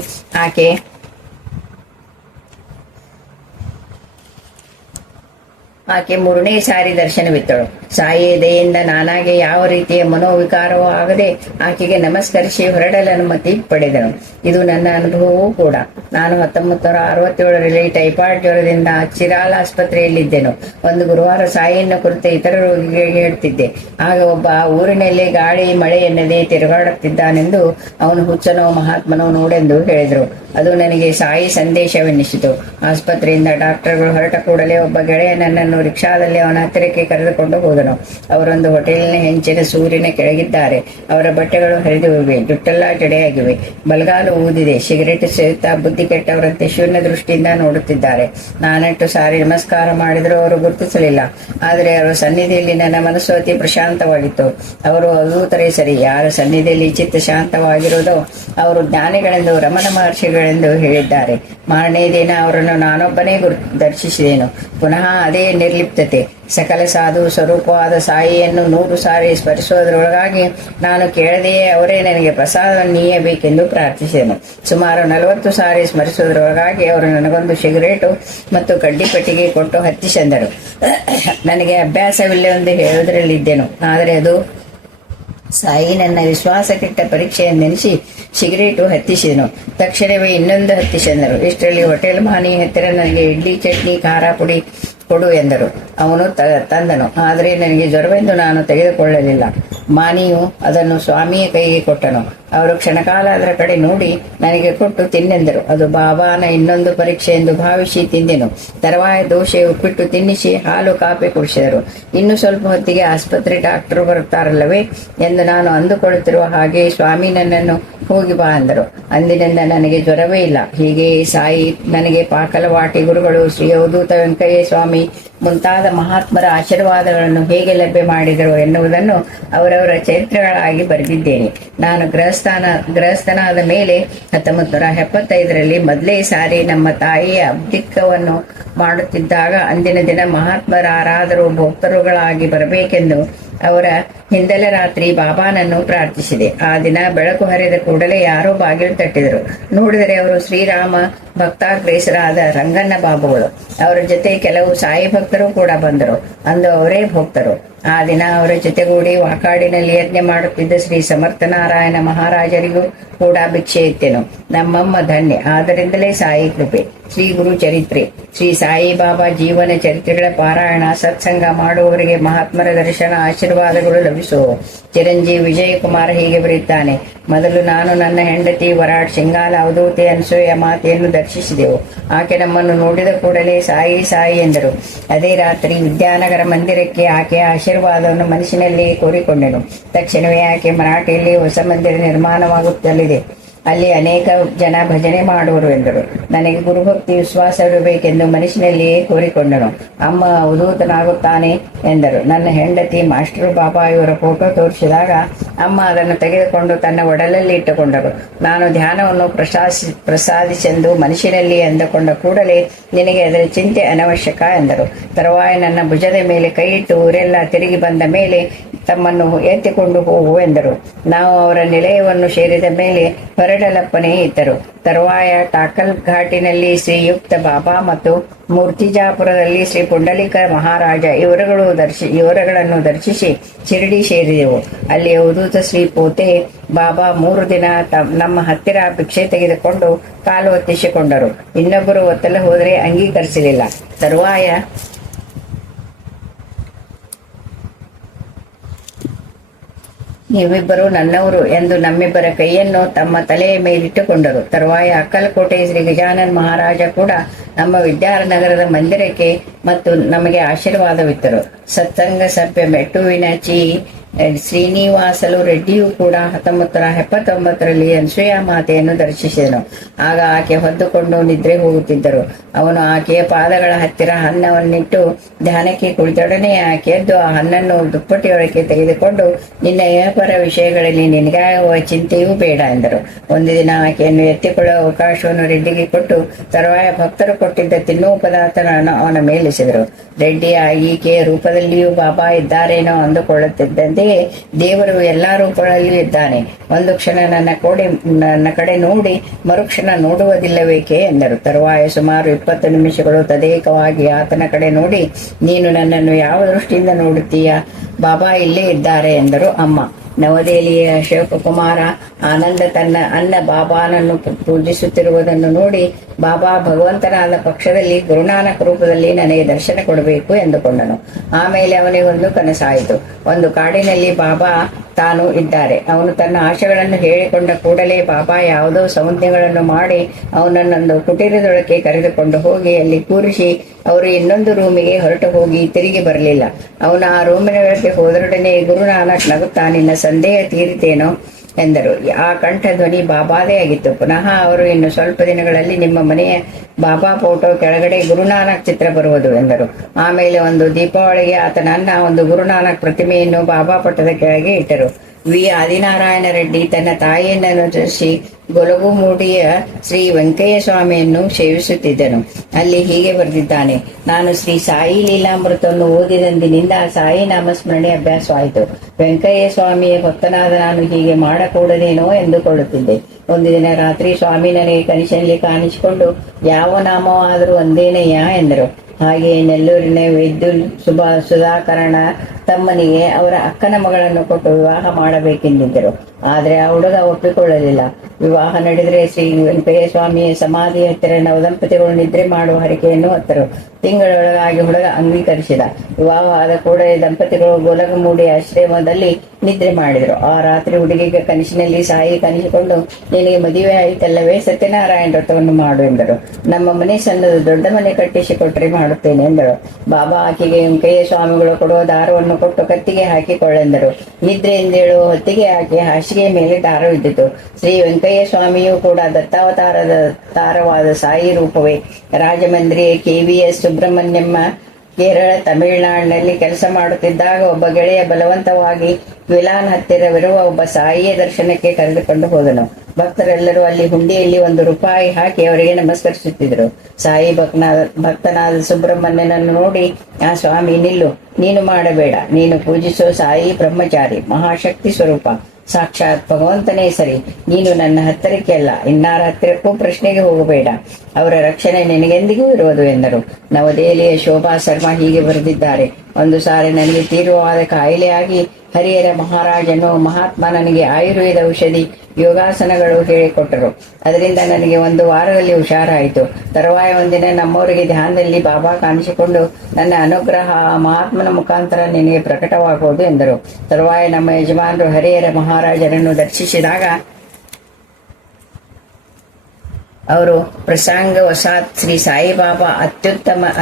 ಆಕೆ ಮೂರನೇ ಸಾರಿ ದರ್ಶನವಿತ್ತಳು. ಸಾಯಿಯ ದಯೆಯಿಂದ ನಾನಾಗೆ ಯಾವ ರೀತಿಯ ಮನೋವಿಕಾರವೂ ಆಗದೆ ಆಕೆಗೆ ನಮಸ್ಕರಿಸಿ ಹೊರಡಲು ಅನುಮತಿ ಪಡೆದನು. ಇದು ನನ್ನ ಅನುಭವವೂ ಕೂಡ. ನಾನು 1967ರಲ್ಲಿ ಟೈಫಾಯ್ಡ್ ಜ್ವರದಿಂದ ಚಿರಾಲ ಆಸ್ಪತ್ರೆಯಲ್ಲಿದ್ದೆನು. ಒಂದು ಗುರುವಾರ ಸಾಯಿಯನ್ನು ಕುರಿತು ಇತರ ರೋಗಿಗಳಿಗೆ ಹೇಳ್ತಿದ್ದೆ. ಆಗ ಒಬ್ಬ ಊರಿನಲ್ಲಿ ಗಾಳಿ ಮಳೆ ಎನ್ನದೇ ತಿರುಗಾಡುತ್ತಿದ್ದಾನೆಂದು ಅವನು ಹುಚ್ಚನೋ ಮಹಾತ್ಮನೋ ನೋಡೆಂದು ಹೇಳಿದರು. ಅದು ನನಗೆ ಸಾಯಿ ಸಂದೇಶವೆನ್ನಿಸಿತು. ಆಸ್ಪತ್ರೆಯಿಂದ ಡಾಕ್ಟರ್ಗಳು ಹೊರಟ ಕೂಡಲೇ ಒಬ್ಬ ಗೆಳೆಯ ನನ್ನನ್ನು ರಿಕ್ಷಾದಲ್ಲಿ ಅವನ ಹತ್ತಿರಕ್ಕೆ ಕರೆದುಕೊಂಡು ಹೋದನು. ಅವರೊಂದು ಹೋಟೆಲಿನ ಹೆಂಚಿನ ಸೂರಿನ ಕೆಳಗಿದ್ದಾರೆ. ಅವರ ಬಟ್ಟೆಗಳು ಹರಿದು ಹೋಗಿವೆ, ಜುಟ್ಟೆಲ್ಲ ಜಡೆಯಾಗಿವೆ, ಬಲಗಾಲು ಊದಿದೆ, ಸಿಗರೇಟ್ ಸೇರುತ್ತಾ ಬುದ್ಧಿ ಕೆಟ್ಟವರಂತೆ ಶೂನ್ಯ ದೃಷ್ಟಿಯಿಂದ ನೋಡುತ್ತಿದ್ದಾರೆ. ನಾನೆಷ್ಟು ಸಾರಿ ನಮಸ್ಕಾರ ಮಾಡಿದರೂ ಅವರು ಗುರುತಿಸಲಿಲ್ಲ. ಆದರೆ ಅವರ ಸನ್ನಿಧಿಯಲ್ಲಿ ನನ್ನ ಮನಸ್ಸು ಅತಿ ಪ್ರಶಾಂತವಾಗಿತ್ತು. ಅವರು ಅದ್ಭುತರೇ ಸರಿ. ಯಾರ ಸನ್ನಿಧಿಯಲ್ಲಿ ಚಿತ್ತ ಶಾಂತವಾಗಿರುವುದೋ ಅವರು ಜ್ಞಾನಿಗಳೆಂದು ರಮಣ ಮಹರ್ಷಿಗಳೆಂದು ಹೇಳಿದ್ದಾರೆ. ಮಾರನೇ ದಿನ ಅವರನ್ನು ನಾನೊಬ್ಬನೇ ದರ್ಶಿಸಿದೆನು. ಪುನಃ ಅದೇ ನಿರ್ಲಿಪ್ತತೆ. ಸಕಲ ಸಾಧು ಸ್ವರೂಪವಾದ ಸಾಯಿಯನ್ನು 100 ಸಾರಿ ಸ್ಮರಿಸುವುದರೊಳಗಾಗಿ ನಾನು ಕೇಳದೆಯೇ ಅವರೇ ನನಗೆ ಪ್ರಸಾದವನ್ನು ನೀಯಬೇಕೆಂದು ಪ್ರಾರ್ಥಿಸಿದೆನು. ಸುಮಾರು 40 ಸಾರಿ ಸ್ಮರಿಸುವುದರೊಳಗಾಗಿ ಅವರು ನನಗೊಂದು ಸಿಗರೇಟು ಮತ್ತು ಕಡ್ಡಿಪೆಟ್ಟಿಗೆ ಕೊಟ್ಟು ಹತ್ತಿಸೆಂದರು. ನನಗೆ ಅಭ್ಯಾಸವಿಲ್ಲವೆಂದು ಹೇಳುವುದರಲ್ಲಿದ್ದೆನು. ಆದರೆ ಅದು ಸಾಯಿ ನನ್ನ ವಿಶ್ವಾಸಕ್ಕಿಟ್ಟ ಪರೀಕ್ಷೆಯನ್ನೆನಿಸಿ ಸಿಗರೇಟು ಹತ್ತಿಸಿದನು. ತಕ್ಷಣವೇ ಇನ್ನೊಂದು ಹತ್ತಿಸೆಂದರು. ಇಷ್ಟರಲ್ಲಿ ಹೋಟೆಲ್ ಮಾನಿ ಹತ್ತಿರ ನನಗೆ ಇಡ್ಲಿ, ಚಟ್ನಿ, ಖಾರ ಪುಡಿ ಕೊಡು ಎಂದರು. ಅವನು ತಂದನು. ಆದರೆ ನನಗೆ ಜ್ವರವೆಂದು ನಾನು ತೆಗೆದುಕೊಳ್ಳಲಿಲ್ಲ. ಮಾನಿಯು ಅದನ್ನು ಸ್ವಾಮಿಯ ಕೈಗೆ ಕೊಟ್ಟನು. ಅವರು ಕ್ಷಣಕಾಲ ಅದರ ಕಡೆ ನೋಡಿ ನನಗೆ ಕೊಟ್ಟು ತಿನ್ನೆಂದರು. ಅದು ಬಾಬಾನ ಇನ್ನೊಂದು ಪರೀಕ್ಷೆ ಎಂದು ಭಾವಿಸಿ ತಿಂದೆನು. ತರುವಾಯ ದೋಸೆ, ಉಪ್ಪಿಟ್ಟು ತಿನ್ನಿಸಿ ಹಾಲು ಕಾಫಿ ಕುಡಿಸಿದರು. ಇನ್ನು ಸ್ವಲ್ಪ ಹೊತ್ತಿಗೆ ಆಸ್ಪತ್ರೆ ಡಾಕ್ಟರ್ ಬರುತ್ತಾರಲ್ಲವೇ ಎಂದು ನಾನು ಅಂದುಕೊಳ್ಳುತ್ತಿರುವ ಹಾಗೆ ಸ್ವಾಮಿ ನನ್ನನ್ನು ಹೋಗಿ ಬಾ ಅಂದರು. ಅಂದಿನಿಂದ ನನಗೆ ಜ್ವರವೇ ಇಲ್ಲ. ಹೀಗೆ ಸಾಯಿ ನನಗೆ ಪಾಕಲವಾಟಿ ಗುರುಗಳು, ಶ್ರೀ ಅವಧೂತ ವೆಂಕಯ್ಯ ಸ್ವಾಮಿ ಮುಂತಾದ ಮಹಾತ್ಮರ ಆಶೀರ್ವಾದಗಳನ್ನು ಹೇಗೆ ಲಭ್ಯ ಮಾಡಿದರು ಎನ್ನುವುದನ್ನು ಅವರವರ ಚರಿತ್ರೆಗಳಾಗಿ ಬರೆದಿದ್ದೇನೆ. ನಾನು ಗೃಹಸ್ಥನಾದ ಮೇಲೆ 1975ರಲ್ಲಿ ಮೊದಲೇ ಸಾರಿ ನಮ್ಮ ತಾಯಿಯ ಅಬ್ದಿಕ್ಕವನ್ನು ಮಾಡುತ್ತಿದ್ದಾಗ ಅಂದಿನ ದಿನ ಮಹಾತ್ಮರಾರಾದರೂ ಭಕ್ತರುಗಳಾಗಿ ಬರಬೇಕೆಂದು ಅವರ ಹಿಂದೆಲ್ಲ ರಾತ್ರಿ ಬಾಬಾನನ್ನು ಪ್ರಾರ್ಥಿಸಿದೆ. ಆ ದಿನ ಬೆಳಕು ಹರಿದ ಕೂಡಲೇ ಯಾರೋ ಬಾಗಿಲು ತಟ್ಟಿದರು. ನೋಡಿದರೆ ಅವರು ಶ್ರೀರಾಮ ಭಕ್ತಾಗ್ರೇಸರಾದ ರಂಗಣ್ಣ ಬಾಬುಗಳು. ಅವರ ಜೊತೆ ಕೆಲವು ಸಾಯಿ ಭಕ್ತರು ಕೂಡ ಬಂದರು. ಅಂದು ಅವರೇ ಭಕ್ತರು. ಆ ದಿನ ಅವರ ಜೊತೆಗೂಡಿ ವಾಕಾಡಿನಲ್ಲಿ ಯಜ್ಞ ಮಾಡುತ್ತಿದ್ದ ಶ್ರೀ ಸಮರ್ಥನಾರಾಯಣ ಮಹಾರಾಜರಿಗೂ ಕೂಡ ಭಿಕ್ಷೆ ಇತ್ತೆನು. ನಮ್ಮಮ್ಮ ಧನ್ಯ. ಆದ್ದರಿಂದಲೇ ಸಾಯಿ ಕೃಪೆ. ಶ್ರೀ ಗುರು ಚರಿತ್ರೆ. ಶ್ರೀ ಸಾಯಿಬಾಬಾ ಜೀವನ ಚರಿತ್ರೆಗಳ ಪಾರಾಯಣ ಸತ್ಸಂಗ ಮಾಡುವವರಿಗೆ ಮಹಾತ್ಮರ ದರ್ಶನ ಆಶೀರ್ವಾದಗಳು ಲಭಿಸುವು. ಚಿರಂಜೀವಿ ವಿಜಯಕುಮಾರ್ ಹೀಗೆ ಬರೆಯುತ್ತಾನೆ. ಮೊದಲು ನಾನು ನನ್ನ ಹೆಂಡತಿ ವರಾಡ್ ಶಿಂಗಾಲ ಅವಧೂತೆ ಅನಸೂಯ ಮಾತೆಯನ್ನು ದರ್ಶಿಸಿದೆವು. ಆಕೆ ನಮ್ಮನ್ನು ನೋಡಿದ ಕೂಡಲೇ ಸಾಯಿ ಸಾಯಿ ಎಂದರು. ಅದೇ ರಾತ್ರಿ ವಿದ್ಯಾನಗರ ಮಂದಿರಕ್ಕೆ ಆಕೆಯ ಆಶೀರ್ವಾದವನ್ನು ಮನಸ್ಸಿನಲ್ಲಿ ಕೋರಿಕೊಂಡೆನು. ತಕ್ಷಣವೇ ಆಕೆ ಮರಾಠಿಯಲ್ಲಿ ಹೊಸ ಮಂದಿರ ನಿರ್ಮಾಣವಾಗುತ್ತಲಿದೆ, ಅಲ್ಲಿ ಅನೇಕ ಜನ ಭಜನೆ ಮಾಡುವರು ಎಂದರು. ನನಗೆ ಗುರುಭಕ್ತಿ ವಿಶ್ವಾಸವಿರಬೇಕೆಂದು ಮನಸ್ಸಿನಲ್ಲಿಯೇ ಕೋರಿಕೊಂಡನು. ಅಮ್ಮ ಅವಧೂತನಾಗುತ್ತಾನೆ ಎಂದರು. ನನ್ನ ಹೆಂಡತಿ ಮಾಸ್ಟರ್ ಬಾಬಾ ಇವರ ಫೋಟೋ ತೋರಿಸಿದಾಗ ಅಮ್ಮ ಅದನ್ನು ತೆಗೆದುಕೊಂಡು ತನ್ನ ಒಡಲಲ್ಲಿ ಇಟ್ಟುಕೊಂಡರು. ನಾನು ಧ್ಯಾನವನ್ನು ಪ್ರಸಾದಿಸೆಂದು ಮನಸ್ಸಿನಲ್ಲಿ ಅಂದುಕೊಂಡ ಕೂಡಲೇ ನಿನಗೆ ಅದರ ಚಿಂತೆ ಅನವಶ್ಯಕ ಎಂದರು. ತರುವಾಯ ನನ್ನ ಭುಜದ ಮೇಲೆ ಕೈಯಿಟ್ಟು ಊರೆಲ್ಲ ತಿರುಗಿ ಬಂದ ಮೇಲೆ ತಮ್ಮನ್ನು ಎತ್ತಿಕೊಂಡು ಹೋಗು ಎಂದರು. ನಾವು ಅವರ ನಿಲಯವನ್ನು ಸೇರಿದ ಮೇಲೆ ಹೊರಡಲಪ್ಪನೇ ಇದ್ದರು. ತರುವಾಯ ಟಾಕಲ್ ಘಾಟಿನಲ್ಲಿ ಶ್ರೀಯುಕ್ತ ಬಾಬಾ ಮತ್ತು ಮೂರ್ತಿಜಾಪುರದಲ್ಲಿ ಶ್ರೀ ಪುಂಡಲಿಕ ಮಹಾರಾಜ ಇವರುಗಳನ್ನು ದರ್ಶಿಸಿ ಶಿರಡಿ ಸೇರಿದೆವು. ಅಲ್ಲಿ ಅವಧೂತ ಶ್ರೀ ಪೋತೆ ಬಾಬಾ 3 ದಿನ ನಮ್ಮ ಹತ್ತಿರ ಭಿಕ್ಷೆ ತೆಗೆದುಕೊಂಡು ಕಾಲು ಒತ್ತಿಸಿಕೊಂಡರು. ಇನ್ನೊಬ್ಬರು ಒತ್ತಲು ಹೋದರೆ ಅಂಗೀಕರಿಸಲಿಲ್ಲ. ತರುವಾಯ ನೀವಿಬ್ಬರು ನನ್ನವರು ಎಂದು ನಮ್ಮಿಬ್ಬರ ಕೈಯನ್ನು ತಮ್ಮ ತಲೆಯ ಮೇಲಿಟ್ಟುಕೊಂಡರು. ತರುವಾಯ ಅಕ್ಕಲಕೋಟೆ ಶ್ರೀ ಗಜಾನನ್ ಮಹಾರಾಜ ಕೂಡ ನಮ್ಮ ವಿದ್ಯಾನಗರದ ಮಂದಿರಕ್ಕೆ ಮತ್ತು ನಮಗೆ ಆಶೀರ್ವಾದವಿತ್ತರು. ಸತ್ಸಂಗ ಸಭ್ಯ ಮೆಟ್ಟುವಿನ ಶ್ರೀನಿವಾಸಲು ರೆಡ್ಡಿಯೂ ಕೂಡ 1979ರಲ್ಲಿ ಅನಸೂಯ ಮಾತೆಯನ್ನು ದರ್ಶಿಸಿದನು. ಆಗ ಆಕೆ ಹೊದ್ದುಕೊಂಡು ನಿದ್ರೆ ಹೋಗುತ್ತಿದ್ದರು. ಅವನು ಆಕೆಯ ಪಾದಗಳ ಹತ್ತಿರ ಹನ್ನವನ್ನಿಟ್ಟು ಧ್ಯಾನಕ್ಕೆ ಕುಳಿತೊಡನೆ ಆಕೆ ಎದ್ದು ಆ ಹಣ್ಣನ್ನು ದುಪ್ಪಟಿಯೊಳಗೆ ತೆಗೆದುಕೊಂಡು, ನಿನ್ನ ವ್ಯಾಪಾರ ವಿಷಯಗಳಲ್ಲಿ ನಿನಗಾಗುವ ಚಿಂತೆಯೂ ಬೇಡ ಎಂದರು. ಒಂದು ದಿನ ಆಕೆಯನ್ನು ಎತ್ತಿಕೊಳ್ಳುವ ಅವಕಾಶವನ್ನು ರೆಡ್ಡಿಗೆ ಕೊಟ್ಟು ತರುವಾಯ ಭಕ್ತರು ಕೊಟ್ಟಿದ್ದ ತಿನ್ನುವ ಪದಾರ್ಥಗಳನ್ನು ಅವನ ಮೇಲಿಸಿದರು. ರೆಡ್ಡಿ ಈಕೆಯ ರೂಪದಲ್ಲಿಯೂ ಬಾಬಾ ಇದ್ದಾರೇನೋ ಅಂದುಕೊಳ್ಳುತ್ತಿದ್ದಂತೆಯೇ ದೇವರು ಎಲ್ಲಾ ರೂಪಗಳಲ್ಲಿಯೂ ಇದ್ದಾನೆ. ಒಂದು ಕ್ಷಣ ನನ್ನ ಕಡೆ ನೋಡಿ ಮರುಕ್ಷಣ ನೋಡುವುದಿಲ್ಲವೇಕೆ ಎಂದರು. ತರುವಾಯ ಸುಮಾರು 20 ನಿಮಿಷಗಳು ತದೇಕವಾಗಿ ಆತನ ಕಡೆ ನೋಡಿ, ನೀನು ನನ್ನನ್ನು ಯಾವ ದೃಷ್ಟಿಯಿಂದ ನೋಡುತ್ತೀಯಾ? ಬಾಬಾ ಇಲ್ಲೇ ಇದ್ದಾರೆ ಎಂದರು ಅಮ್ಮ. ನವದೆಹಲಿಯ ಅಶೋಕ ಕುಮಾರ ಆನಂದ ತನ್ನ ಅನ್ನ ಬಾಬಾನನ್ನು ಪೂಜಿಸುತ್ತಿರುವುದನ್ನು ನೋಡಿ, ಬಾಬಾ ಭಗವಂತನಾದ ಪಕ್ಷದಲ್ಲಿ ಗುರುನಾನಕ್ ರೂಪದಲ್ಲಿ ನನಗೆ ದರ್ಶನ ಕೊಡಬೇಕು ಎಂದುಕೊಂಡನು. ಆಮೇಲೆ ಅವನಿಗೊಂದು ಕನಸಾಯಿತು. ಒಂದು ಕಾಡಿನಲ್ಲಿ ಬಾಬಾ ತಾನು ಇದ್ದಾರೆ. ಅವನು ತನ್ನ ಆಶೆಗಳನ್ನು ಹೇಳಿಕೊಂಡ ಕೂಡಲೇ ಬಾಬಾ ಯಾವುದೋ ಸಂಜ್ಞೆಗಳನ್ನು ಮಾಡಿ ಅವನನ್ನೊಂದು ಕುಟೀರದೊಳಗೆ ಕರೆದುಕೊಂಡು ಹೋಗಿ ಅಲ್ಲಿ ಕೂರಿಸಿ ಅವರು ಇನ್ನೊಂದು ರೂಮಿಗೆ ಹೊರಟು ಹೋಗಿ ತಿರುಗಿ ಬರಲಿಲ್ಲ. ಅವನು ಆ ರೂಮಿನೊಳಗೆ ಹೋದರೊಡನೆ ಗುರುನಾನಕ್ ನಗುತ್ತಾ, ನಿನ್ನ ಸಂದೇಹ ತೀರಿತೇನೋ ಎಂದರು. ಆ ಕಂಠಧ್ವನಿ ಬಾಬಾದೇ ಆಗಿತ್ತು. ಪುನಃ ಅವರು, ಇನ್ನು ಸ್ವಲ್ಪ ದಿನಗಳಲ್ಲಿ ನಿಮ್ಮ ಮನೆಯ ಬಾಬಾ ಫೋಟೋ ಕೆಳಗಡೆ ಗುರುನಾನಕ್ ಚಿತ್ರ ಬರುವುದು ಎಂದರು. ಆಮೇಲೆ ಒಂದು ದೀಪಾವಳಿಗೆ ಆತನ ಅನ್ನ ಒಂದು ಗುರುನಾನಕ್ ಪ್ರತಿಮೆಯನ್ನು ಬಾಬಾ ಪಟ್ಟದ ಕೆಳಗೆ ಇಟ್ಟರು. ವಿ ಆದಿನಾರಾಯಣ ರೆಡ್ಡಿ ತನ್ನ ತಾಯಿಯನ್ನು ಅನುಸರಿಸಿ ಗೊಲಗುಮೂಡಿಯ ಶ್ರೀ ವೆಂಕಯ್ಯ ಸ್ವಾಮಿಯನ್ನು ಸೇವಿಸುತ್ತಿದ್ದನು. ಅಲ್ಲಿ ಹೀಗೆ ಬರೆದಿದ್ದಾನೆ: ನಾನು ಶ್ರೀ ಸಾಯಿ ಲೀಲಾಮೃತವನ್ನು ಓದಿದಂದಿನಿಂದ ಸಾಯಿ ನಾಮಸ್ಮರಣೆ ಅಭ್ಯಾಸವಾಯಿತು. ವೆಂಕಯ್ಯ ಸ್ವಾಮಿಯ ಭಕ್ತನಾದ ನಾನು ಹೀಗೆ ಮಾಡಕೂಡದೇನೋ ಎಂದುಕೊಳ್ಳುತ್ತಿದ್ದೆ. ಒಂದು ದಿನ ರಾತ್ರಿ ಸ್ವಾಮಿ ನನಗೆ ಕನಸಿನಲ್ಲಿ ಕಾಣಿಸಿಕೊಂಡು, ಯಾವ ನಾಮವಾದರೂ ಒಂದೇನಯ್ಯ ಎಂದರು. ಹಾಗೆಯೇ ನೆಲ್ಲೂರಿನ ವೈದ್ಯುಲ್ ಸುಧಾಕರಣ ತಮ್ಮನಿಗೆ ಅವರ ಅಕ್ಕನ ಮಗಳನ್ನು ಕೊಟ್ಟು ವಿವಾಹ ಮಾಡಬೇಕೆಂದಿದ್ದರು. ಆದರೆ ಆ ಹುಡುಗ ಒಪ್ಪಿಕೊಳ್ಳಲಿಲ್ಲ. ವಿವಾಹ ನಡೆದರೆ ಶ್ರೀ ವೆಂಕಯ್ಯ ಸ್ವಾಮಿಯ ಸಮಾಧಿ ಹತ್ತಿರ ನವದಂಪತಿಗಳು ನಿದ್ರೆ ಮಾಡುವ ಹರಕೆಯನ್ನು ಹೊತ್ತರು. ತಿಂಗಳೊಳಗಾಗಿ ಹುಡುಗ ಅಂಗೀಕರಿಸಿದ. ವಿವಾಹ ಆದ ಕೂಡಲೇ ದಂಪತಿಗಳು ಗೊಲಗಮೂಡಿ ಆಶ್ರಮದಲ್ಲಿ ನಿದ್ರೆ ಮಾಡಿದರು. ಆ ರಾತ್ರಿ ಹುಡುಗಿಗೆ ಕನಸಿನಲ್ಲಿ ಸಾಯಿ ಕಾಣಿಸಿಕೊಂಡು, ನಿನಗೆ ಮದುವೆ ಆಯಿತಲ್ಲವೇ, ಸತ್ಯನಾರಾಯಣ ವ್ರತವನ್ನು ಮಾಡು ಎಂದರು. ನಮ್ಮ ಮನೆ ಸಣ್ಣದು, ದೊಡ್ಡ ಮನೆ ಕಟ್ಟಿಸಿಕೊಟ್ರೆ ಮಾಡುತ್ತೇನೆ ಎಂದರು. ಬಾಬಾ ಆಕೆಗೆ ವೆಂಕಯ್ಯ ಸ್ವಾಮಿಗಳು ಕೊಡುವ ದಾರವನ್ನು ಕೊಟ್ಟು ಕತ್ತಿಗೆ ಹಾಕಿಕೊಳ್ಳೆಂದರು. ನಿದ್ರೆಯಿಂದ ಹೇಳುವ ಹೊತ್ತಿಗೆ ಆಕೆ ಹಾಸಿಗೆ ಮೇಲೆ ದಾರವಿದ್ದಿತು. ಶ್ರೀ ವೆಂಕಯ್ಯ ಸ್ವಾಮಿಯೂ ಕೂಡ ದತ್ತಾವತಾರದ ತಾರವಾದ ಸಾಯಿ ರೂಪವೇ. ರಾಜಮಂದ್ರಿಯ KVS ಸುಬ್ರಹ್ಮಣ್ಯಮ್ಮ ಕೇರಳ ತಮಿಳುನಾಡಿನಲ್ಲಿ ಕೆಲಸ ಮಾಡುತ್ತಿದ್ದಾಗ ಒಬ್ಬ ಗೆಳೆಯ ಬಲವಂತವಾಗಿ ವಿಲಾನ್ ಹತ್ತಿರವಿರುವ ಒಬ್ಬ ಸಾಯಿಯ ದರ್ಶನಕ್ಕೆ ಕರೆದುಕೊಂಡು ಹೋದನು. ಭಕ್ತರೆಲ್ಲರೂ ಅಲ್ಲಿ ಹುಂಡಿಯಲ್ಲಿ ₹1 ಹಾಕಿ ಅವರಿಗೆ ನಮಸ್ಕರಿಸುತ್ತಿದ್ದರು. ಸಾಯಿ ಭಕ್ತನಾದ ಸುಬ್ರಹ್ಮಣ್ಯನನ್ನು ನೋಡಿ ಆ ಸ್ವಾಮಿ, ನಿಲ್ಲು, ನೀನು ಮಾಡಬೇಡ. ನೀನು ಪೂಜಿಸೋ ಸಾಯಿ ಬ್ರಹ್ಮಚಾರಿ, ಮಹಾಶಕ್ತಿ ಸ್ವರೂಪ. ಸಾಕ್ಷಾತ್ ಭಗವಂತನೇ ಸರಿ. ನೀನು ನನ್ನ ಹತ್ತಿರಕ್ಕೆ ಅಲ್ಲ, ಇನ್ನಾರ ಹತ್ತಿರಕ್ಕೂ ಪ್ರಶ್ನೆಗೆ ಹೋಗಬೇಡ. ಅವರ ರಕ್ಷಣೆ ನಿನಗೆಂದಿಗೂ ಇರುವುದು ಎಂದರು. ನವದೆಹಲಿಯ ಶೋಭಾ ಶರ್ಮಾ ಹೀಗೆ ಬರೆದಿದ್ದಾರೆ. ಒಂದು ಸಾರಿ ನನಗೆ ತೀವ್ರವಾದ ಕಾಯಿಲೆಯಾಗಿ ಹರಿಹರ ಮಹಾರಾಜನು ಮಹಾತ್ಮ ನನಗೆ ಆಯುರ್ವೇದ ಔಷಧಿ ಯೋಗಾಸನಗಳು ಹೇಳಿಕೊಟ್ಟರು. ಅದರಿಂದ ನನಗೆ ಒಂದು ವಾರದಲ್ಲಿ ಹುಷಾರಾಯಿತು. ತರುವಾಯ ಒಂದಿನ ನಮ್ಮವರಿಗೆ ಧ್ಯಾನದಲ್ಲಿ ಬಾಬಾ ಕಾಣಿಸಿಕೊಂಡು ನನ್ನ ಅನುಗ್ರಹ ಆ ಮಹಾತ್ಮನ ಮುಖಾಂತರ ನಿನಗೆ ಪ್ರಕಟವಾಗುವುದು ಎಂದರು. ತರುವಾಯ ನಮ್ಮ ಯಜಮಾನರು ಹರಿಹರ ಮಹಾರಾಜರನ್ನು ದರ್ಶಿಸಿದಾಗ ಅವರು ಪ್ರಸಂಗವಶಾತ್ ಶ್ರೀ ಸಾಯಿಬಾಬಾ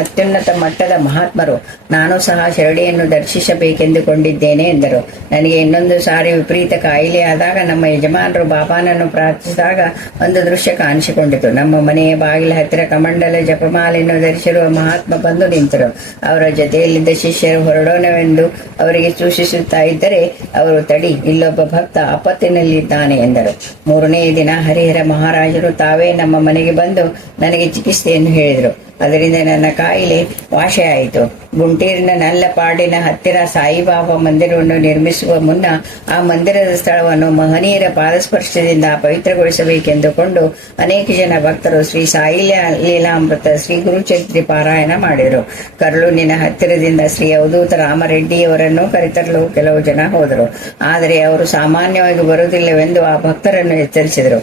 ಅತ್ಯುನ್ನತ ಮಟ್ಟದ ಮಹಾತ್ಮರು, ನಾನು ಸಹ ಶಿರಡಿಯನ್ನು ದರ್ಶಿಸಬೇಕೆಂದುಕೊಂಡಿದ್ದೇನೆ ಎಂದರು. ನನಗೆ ಇನ್ನೊಂದು ಸಾರಿ ವಿಪರೀತ ಕಾಯಿಲೆಯಾದಾಗ ನಮ್ಮ ಯಜಮಾನರು ಬಾಬಾನನ್ನು ಪ್ರಾರ್ಥಿಸಿದಾಗ ಒಂದು ದೃಶ್ಯ ಕಾಣಿಸಿಕೊಂಡಿತು. ನಮ್ಮ ಮನೆಯ ಬಾಗಿಲ ಹತ್ತಿರ ಕಮಂಡಲ ಜಪಮಾಲೆಯನ್ನು ಧರಿಸಿರುವ ಮಹಾತ್ಮ ಬಂದು ನಿಂತರು. ಅವರ ಜೊತೆಯಲ್ಲಿದ್ದ ಶಿಷ್ಯರು ಹೊರಡೋಣವೆಂದು ಅವರಿಗೆ ಸೂಚಿಸುತ್ತಾ ಇದ್ದರೆ ಅವರು ತಡಿ, ಇಲ್ಲೊಬ್ಬ ಭಕ್ತ ಆಪತ್ತಿನಲ್ಲಿದ್ದಾನೆ ಎಂದರು. ಮೂರನೆಯ ದಿನ ಹರಿಹರ ಮಹಾರಾಜರು ತಾವೇ ನಮ್ಮ ಮನೆಗೆ ಬಂದು ನನಗೆ ಚಿಕಿತ್ಸೆಯನ್ನು ಹೇಳಿದರು. ಅದರಿಂದ ನನ್ನ ಕಾಯಿಲೆ ವಾಸಿಯಾಯಿತು. ಗುಂಟೂರಿನ ನಲ್ಲಪಾಡಿನ ಹತ್ತಿರ ಸಾಯಿಬಾಬಾ ಮಂದಿರವನ್ನು ನಿರ್ಮಿಸುವ ಮುನ್ನ ಆ ಮಂದಿರದ ಸ್ಥಳವನ್ನು ಮಹನೀಯರ ಪಾದಸ್ಪರ್ಶದಿಂದ ಪವಿತ್ರಗೊಳಿಸಬೇಕೆಂದುಕೊಂಡು ಅನೇಕ ಜನ ಭಕ್ತರು ಶ್ರೀ ಸಾಯಿ ಲೀಲಾಮೃತ ಶ್ರೀ ಗುರುಚರಿತ್ರೆ ಪಾರಾಯಣ ಮಾಡಿದರು. ಕರ್ಲೂನಿನ ಹತ್ತಿರದಿಂದ ಶ್ರೀ ಅವಧೂತ ರಾಮರೆಡ್ಡಿಯವರನ್ನು ಕರೆತರಲು ಕೆಲವು ಜನ ಹೋದರು. ಆದರೆ ಅವರು ಸಾಮಾನ್ಯವಾಗಿ ಬರುವುದಿಲ್ಲವೆಂದು ಆ ಭಕ್ತರನ್ನು ಎಚ್ಚರಿಸಿದರು.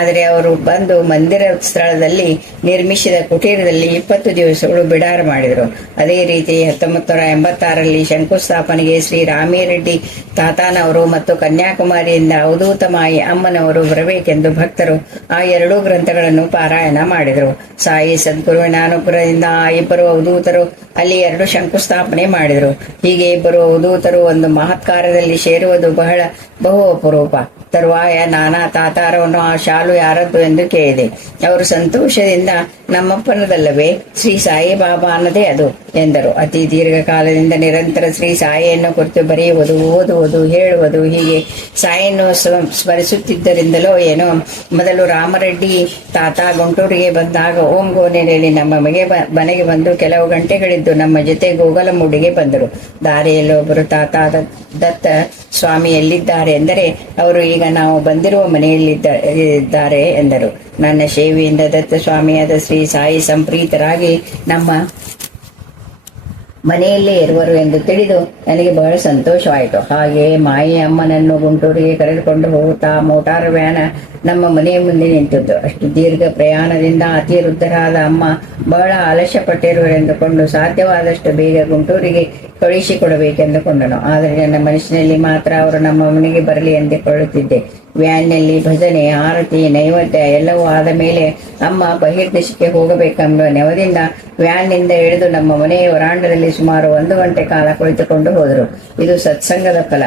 ಆದರೆ ಅವರು ಬಂದು ಮಂದಿರ ಸ್ಥಳದಲ್ಲಿ ನಿರ್ಮಿಸಿದ ಕುಟೀರದಲ್ಲಿ 20 ದಿವಸಗಳು ಬಿಡಾರ ಮಾಡಿದರು. ಅದೇ ರೀತಿ 1986ರಲ್ಲಿ ಶಂಕುಸ್ಥಾಪನೆಗೆ ಶ್ರೀ ರಾಮಿರೆಡ್ಡಿ ತಾತಾನವರು ಮತ್ತು ಕನ್ಯಾಕುಮಾರಿಯಿಂದ ಅವಧೂತ ಮಾಯಿ ಅಮ್ಮನವರು ಬರಬೇಕೆಂದು ಭಕ್ತರು ಆ ಎರಡೂ ಗ್ರಂಥಗಳನ್ನು ಪಾರಾಯಣ ಮಾಡಿದರು. ಸಾಯಿ ಸದ್ಗುರುವಿನ ಅನುಗ್ರಹದಿಂದ ಆ ಇಬ್ಬರು ಅವಧೂತರು ಅಲ್ಲಿ 2 ಶಂಕುಸ್ಥಾಪನೆ ಮಾಡಿದರು. ಹೀಗೆ ಇಬ್ಬರು ಅವಧೂತರು ಒಂದು ಮಹತ್ ಕಾರ್ಯದಲ್ಲಿ ಸೇರುವುದು ಬಹು ಅಪರೂಪ. ತರುವಾಯ ನಾನಾ ತಾತಾರವನ್ನು ಆ ಶಾಲು ಯಾರದ್ದು ಎಂದು ಕೇಳಿದೆ. ಅವರು ಸಂತೋಷದಿಂದ ನಮ್ಮಪ್ಪನದಲ್ಲವೇ, ಶ್ರೀ ಸಾಯಿಬಾಬಾ ಅನ್ನದೇ ಅದು ಎಂದರು. ಅತಿ ದೀರ್ಘಕಾಲದಿಂದ ನಿರಂತರ ಶ್ರೀ ಸಾಯಿಯನ್ನು ಕುರಿತು ಬರೆಯುವುದು, ಓದುವುದು, ಹೇಳುವುದು, ಹೀಗೆ ಸಾಯಿಯನ್ನು ಸ್ಮರಿಸುತ್ತಿದ್ದರಿಂದಲೋ ಏನೋ ಮೊದಲು ರಾಮರೆಡ್ಡಿ ತಾತ ಗುಂಟೂರಿಗೆ ಬಂದಾಗ ಓಂ ಗೋನೆಯಲ್ಲಿ ನಮ್ಮ ಮನೆಗೆ ಬಂದು ಕೆಲವು ಗಂಟೆಗಳಿದ್ದು ನಮ್ಮ ಜೊತೆ ಗೋಗಲಮೂಡಿಗೆ ಬಂದರು. ದಾರಿಯಲ್ಲಿ ಒಬ್ಬರು ತಾತ ದತ್ತ ಸ್ವಾಮಿ ಎಲ್ಲಿದ್ದಾರೆ ಎಂದರೆ ಅವರು ಈಗ ನಾವು ಬಂದಿರುವ ಮನೆಯಲ್ಲಿದ್ದಾರೆ ಎಂದರು. ನನ್ನ ಸೇವೆಯಿಂದ ದತ್ತ ಸ್ವಾಮಿಯಾದ ಶ್ರೀ ಸಾಯಿ ಸಂಪ್ರೀತರಾಗಿ ನಮ್ಮ ಮನೆಯಲ್ಲೇ ಇರುವರು ಎಂದು ತಿಳಿದು ನನಗೆ ಬಹಳ ಸಂತೋಷವಾಯಿತು. ಹಾಗೆಯೇ ಮಾಯಿ ಅಮ್ಮನನ್ನು ಗುಂಟೂರಿಗೆ ಕರೆದುಕೊಂಡು ಹೋಗುತ್ತಾ ಮೋಟಾರ್ ವ್ಯಾನ ನಮ್ಮ ಮನೆಯ ಮುಂದೆ ನಿಂತಿದ್ದು. ಅಷ್ಟು ದೀರ್ಘ ಪ್ರಯಾಣದಿಂದ ಅತಿ ವೃದ್ಧರಾದ ಅಮ್ಮ ಬಹಳ ಆಲಸ್ಯಪಟ್ಟಿರುವರೆಂದುಕೊಂಡು ಸಾಧ್ಯವಾದಷ್ಟು ಬೇಗ ಗುಂಟೂರಿಗೆ ಕಳುಹಿಸಿಕೊಡಬೇಕೆಂದುಕೊಂಡನು. ಆದರೆ ನನ್ನ ಮನಸ್ಸಿನಲ್ಲಿ ಮಾತ್ರ ಅವರು ನಮ್ಮ ಮನೆಗೆ ಬರಲಿ ಎಂದುಕೊಳ್ಳುತ್ತಿದ್ದೆ. ವ್ಯಾನ್ನಲ್ಲಿ ಭಜನೆ, ಆರತಿ, ನೈವೇದ್ಯ ಎಲ್ಲವೂ ಆದ ಮೇಲೆ ಅಮ್ಮ ಬಹಿರ್ದೇಶಕ್ಕೆ ಹೋಗಬೇಕೆಂಬ ನೆವದಿಂದ ವ್ಯಾನ್ನಿಂದ ಇಳಿದು ನಮ್ಮ ಮನೆಯ ವರಾಂಡದಲ್ಲಿ ಸುಮಾರು 1 ಗಂಟೆ ಕಾಲ ಕುಳಿತುಕೊಂಡು ಹೋದರು. ಇದು ಸತ್ಸಂಗದ ಫಲ,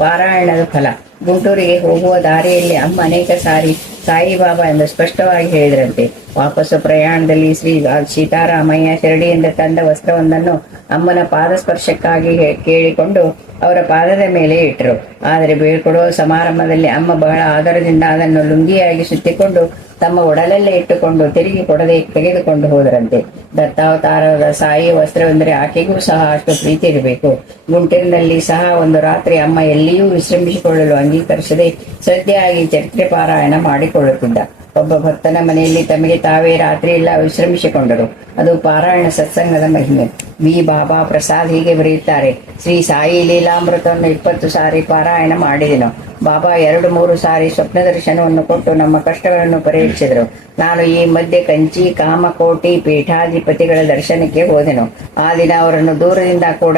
ಪಾರಾಯಣದ ಫಲ. ಗುಂಟೂರಿಗೆ ಹೋಗುವ ದಾರಿಯಲ್ಲಿ ಅಮ್ಮ ಅನೇಕ ಸಾರಿ ಸಾಯಿಬಾಬಾ ಎಂದು ಸ್ಪಷ್ಟವಾಗಿ ಹೇಳಿದ್ರಂತೆ. ವಾಪಸ್ಸು ಪ್ರಯಾಣದಲ್ಲಿ ಶ್ರೀ ಸೀತಾರಾಮಯ್ಯ ಶಿರಡಿಯಿಂದ ತಂದ ವಸ್ತ್ರವೊಂದನ್ನು ಅಮ್ಮನ ಪಾದಸ್ಪರ್ಶಕ್ಕಾಗಿ ಕೇಳಿಕೊಂಡು ಅವರ ಪಾದದ ಮೇಲೆ ಇಟ್ಟರು. ಆದರೆ ಬೀಳ್ಕೊಡುವ ಸಮಾರಂಭದಲ್ಲಿ ಅಮ್ಮ ಬಹಳ ಆದರದಿಂದ ಅದನ್ನು ಲುಂಗಿಯಾಗಿ ಸುತ್ತಿಕೊಂಡು ತಮ್ಮ ಒಡಲಲ್ಲೇ ಇಟ್ಟುಕೊಂಡು ತಿರುಗಿ ಕೊಡದೆ ತೆಗೆದುಕೊಂಡು ಹೋದರಂತೆ. ದತ್ತಾವತಾರದ ಸಾಯಿ ವಸ್ತ್ರವೆಂದರೆ ಆಕೆಗೂ ಸಹ ಅಷ್ಟು ಪ್ರೀತಿ ಇರಬೇಕು. ಗುಂಟೂರಿನಲ್ಲಿ ಸಹ ಒಂದು ರಾತ್ರಿ ಅಮ್ಮ ಎಲ್ಲಿಯೂ ವಿಶ್ರಮಿಸಿಕೊಳ್ಳಲು ಅಂಗೀಕರಿಸದೆ ಶ್ರದ್ಧೆಯಾಗಿ ಚರಿತ್ರೆ ಪಾರಾಯಣ ಮಾಡಿಕೊಳ್ಳುತ್ತಿದ್ದ. ಒಬ್ಬ ಭಕ್ತನ ಮನೆಯಲ್ಲಿ ತಮಗೆ ತಾವೇ ರಾತ್ರಿ ಎಲ್ಲ ವಿಶ್ರಮಿಸಿಕೊಂಡರು. ಅದು ಪಾರಾಯಣ ಸತ್ಸಂಗದ ಮಹಿಮೆ. ವಿ ಬಾಬಾ ಪ್ರಸಾದ್ ಹೀಗೆ ಬರೆಯುತ್ತಾರೆ. ಶ್ರೀ ಸಾಯಿ ಲೀಲಾಮೃತವನ್ನು 20 ಸಾರಿ ಪಾರಾಯಣ ಮಾಡಿದೆನು. ಬಾಬಾ 2-3 ಸಾರಿ ಸ್ವಪ್ನ ದರ್ಶನವನ್ನು ಕೊಟ್ಟು ನಮ್ಮ ಕಷ್ಟಗಳನ್ನು ಪರಿಹರಿಸಿದರು. ನಾನು ಈ ಮಧ್ಯೆ ಕಂಚಿ, ಕಾಮಕೋಟಿ ಪೀಠಾಧಿಪತಿಗಳ ದರ್ಶನಕ್ಕೆ ಹೋದೆನು. ಆ ದಿನ ಅವರನ್ನು ದೂರದಿಂದ ಕೂಡ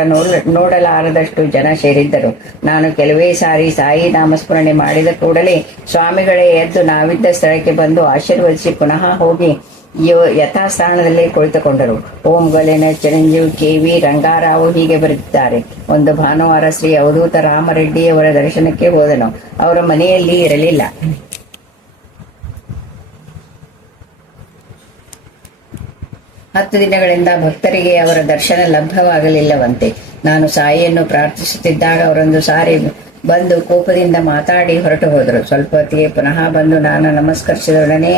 ನೋಡಲಾರದಷ್ಟು ಜನ ಸೇರಿದ್ದರು. ನಾನು ಕೆಲವೇ ಸಾರಿ ಸಾಯಿ ನಾಮಸ್ಮರಣೆ ಮಾಡಿದ ಕೂಡಲೇ ಸ್ವಾಮಿಗಳೇ ಎದ್ದು ನಾವಿದ್ದ ಸ್ಥಳಕ್ಕೆ ಬಂದು ಆಶೀರ್ವದಿಸಿ ಪುನಃ ಹೋಗಿ ಯಥಾಸ್ಥಾನದಲ್ಲೇ ಕುಳಿತುಕೊಂಡರು. ಓಂ ಗಲೆನ ಚಿರಂಜೀವಿ ಕೆ.ವಿ. ರಂಗಾರಾವು ಹೀಗೆ ಬರೆದಿದ್ದಾರೆ. ಒಂದು ಭಾನುವಾರ ಶ್ರೀ ಅವಧೂತ ರಾಮರೆಡ್ಡಿಯವರ ದರ್ಶನಕ್ಕೆ ಹೋದನು. ಅವರ ಮನೆಯಲ್ಲಿ ಇರಲಿಲ್ಲ. ಹತ್ತು ದಿನಗಳಿಂದ ಭಕ್ತರಿಗೆ ಅವರ ದರ್ಶನ ಲಭ್ಯವಾಗಲಿಲ್ಲವಂತೆ. ನಾನು ಸಾಯಿಯನ್ನು ಪ್ರಾರ್ಥಿಸುತ್ತಿದ್ದಾಗ ಅವರೊಂದು ಸಾರಿ ಬಂದು ಕೋಪದಿಂದ ಮಾತಾಡಿ ಹೊರಟು ಹೋದರು. ಸ್ವಲ್ಪ ಹೊತ್ತಿಗೆ ಪುನಃ ಬಂದು ನಾನು ನಮಸ್ಕರಿಸಿದೊಡನೆ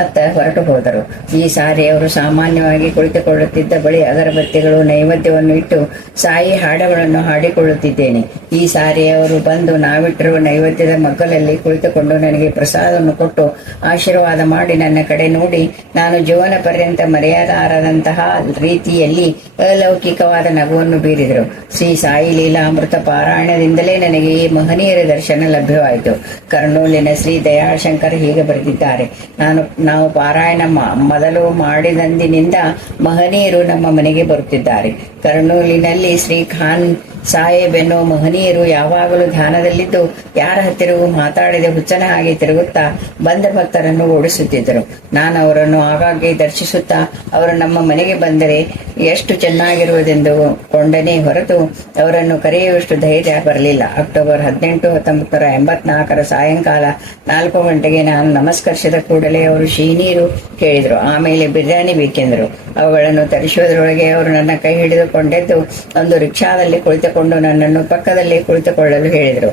ಅತ್ತ ಹೊರಟು ಹೋದರು. ಈ ಸಾರಿ ಅವರು ಸಾಮಾನ್ಯವಾಗಿ ಕುಳಿತುಕೊಳ್ಳುತ್ತಿದ್ದ ಬಳಿ ಅಗರಬತ್ತಿಗಳು, ನೈವೇದ್ಯವನ್ನು ಇಟ್ಟು ಸಾಯಿ ಹಾಡಗಳನ್ನು ಹಾಡಿಕೊಳ್ಳುತ್ತಿದ್ದೇನೆ. ಈ ಸಾರಿ ಅವರು ಬಂದು ನಾವಿಟ್ಟಿರುವ ನೈವೇದ್ಯದ ಮಗ್ಗಲಲ್ಲಿ ಕುಳಿತುಕೊಂಡು ನನಗೆ ಪ್ರಸಾದವನ್ನು ಕೊಟ್ಟು ಆಶೀರ್ವಾದ ಮಾಡಿ ನನ್ನ ಕಡೆ ನೋಡಿ ನಾನು ಜೀವನ ಪರ್ಯಂತ ಮರೆಯಲಾರದಂತಹ ರೀತಿಯಲ್ಲಿ ಅಲೌಕಿಕವಾದ ನಗುವನ್ನು ಬೀರಿದರು. ಶ್ರೀ ಸಾಯಿ ಲೀಲಾಮೃತ ಪಾರಾಯಣದಿಂದಲೇ ನನಗೆ ಈ ಮಹನೀಯರ ದರ್ಶನ ಲಭ್ಯವಾಯಿತು. ಕರ್ನೂಲಿನ ಶ್ರೀ ದಯಾಶಂಕರ್ ಹೀಗೆ ಬರೆದಿದ್ದಾರೆ, ನಾವು ಪಾರಾಯಣ ಮೊದಲು ಮಾಡಿದಂದಿನಿಂದ ಮಹನೀಯರು ನಮ್ಮ ಮನೆಗೆ ಬರುತ್ತಿದ್ದಾರೆ. ಕರ್ನೂಲಿನಲ್ಲಿ ಶ್ರೀ ಖಾನ್ ಸಾಹೇಬ್ ಎನ್ನುವ ಮಹನೀಯರು ಯಾವಾಗಲೂ ಧ್ಯಾನದಲ್ಲಿದ್ದು ಯಾರ ಹತ್ತಿರವೂ ಮಾತಾಡದೆ ಹುಚ್ಚನ ಹಾಗೆ ತಿರುಗುತ್ತಾ ಬಂದ ಭಕ್ತರನ್ನು ಓಡಿಸುತ್ತಿದ್ದರು. ನಾನು ಅವರನ್ನು ಆಗಾಗ್ಗೆ ದರ್ಶಿಸುತ್ತಾ ಅವರು ನಮ್ಮ ಮನೆಗೆ ಬಂದರೆ ಎಷ್ಟು ಚೆನ್ನಾಗಿರುವುದೆಂದು ಕೊಂಡನೇ ಹೊರತು ಅವರನ್ನು ಕರೆಯುವಷ್ಟು ಧೈರ್ಯ ಬರಲಿಲ್ಲ. ಅಕ್ಟೋಬರ್ 18, 1984 ಸಾಯಂಕಾಲ 4 ಗಂಟೆಗೆ ನಾನು ನಮಸ್ಕರಿಸಿದ ಕೂಡಲೇ ಅವರು ಸಿಹಿ ನೀರು ಕೇಳಿದರು. ಆಮೇಲೆ ಬಿರಿಯಾನಿ ಬೇಕೆಂದರು. ಅವುಗಳನ್ನು ತರಿಸುವುದರೊಳಗೆ ಅವರು ನನ್ನ ಕೈ ಹಿಡಿದುಕೊಂಡೆದ್ದು ಒಂದು ರಿಕ್ಷಾದಲ್ಲಿ ಕುಳಿತುಕೊಂಡು ನನ್ನನ್ನು ಪಕ್ಕದಲ್ಲಿ ಕುಳಿತುಕೊಳ್ಳಲು ಹೇಳಿದರು.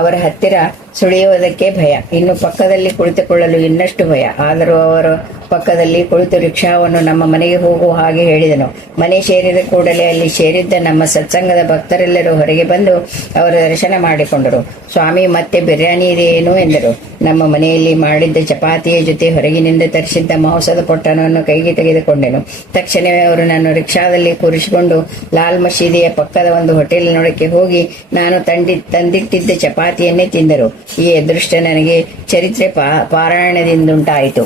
ಅವರ ಹತ್ತಿರ ಸುಳಿಯುವುದಕ್ಕೆ ಭಯ, ಇನ್ನು ಪಕ್ಕದಲ್ಲಿ ಕುಳಿತುಕೊಳ್ಳಲು ಇನ್ನಷ್ಟು ಭಯ. ಆದರೂ ಅವರು ಪಕ್ಕದಲ್ಲಿ ಕುಳಿತು ರಿಕ್ಷಾವನ್ನು ನಮ್ಮ ಮನೆಗೆ ಹೋಗುವ ಹಾಗೆ ಹೇಳಿದನು. ಮನೆ ಸೇರಿದ ಕೂಡಲೇ ಅಲ್ಲಿ ಸೇರಿದ್ದ ನಮ್ಮ ಸತ್ಸಂಗದ ಭಕ್ತರೆಲ್ಲರೂ ಹೊರಗೆ ಬಂದು ಅವರ ದರ್ಶನ ಮಾಡಿಕೊಂಡರು. ಸ್ವಾಮಿ, ಮತ್ತೆ ಬಿರಿಯಾನಿ ಇದೆಯೇನು ಎಂದರು. ನಮ್ಮ ಮನೆಯಲ್ಲಿ ಮಾಡಿದ್ದ ಚಪಾತಿಯ ಜೊತೆ ಹೊರಗಿನಿಂದ ತರಿಸಿದ್ದ ಮಾಂಸದ ಪೊಟ್ಟಣವನ್ನು ಕೈಗೆ ತೆಗೆದುಕೊಂಡೆನು. ತಕ್ಷಣವೇ ಅವರು ನನ್ನ ರಿಕ್ಷಾದಲ್ಲಿ ಕೂರಿಸಿಕೊಂಡು ಲಾಲ್ ಮಸೀದಿಯ ಪಕ್ಕದ ಒಂದು ಹೋಟೆಲಿನೊಳಕ್ಕೆ ಹೋಗಿ ನಾನು ತಂದಿಟ್ಟಿದ್ದ ಚಪಾತಿಯನ್ನೇ ತಿಂದರು. ಈ ಅದೃಷ್ಟ ನನಗೆ ಚರಿತ್ರೆ ಪಾರಾಯಣದಿಂದುಂಟಾಯಿತು.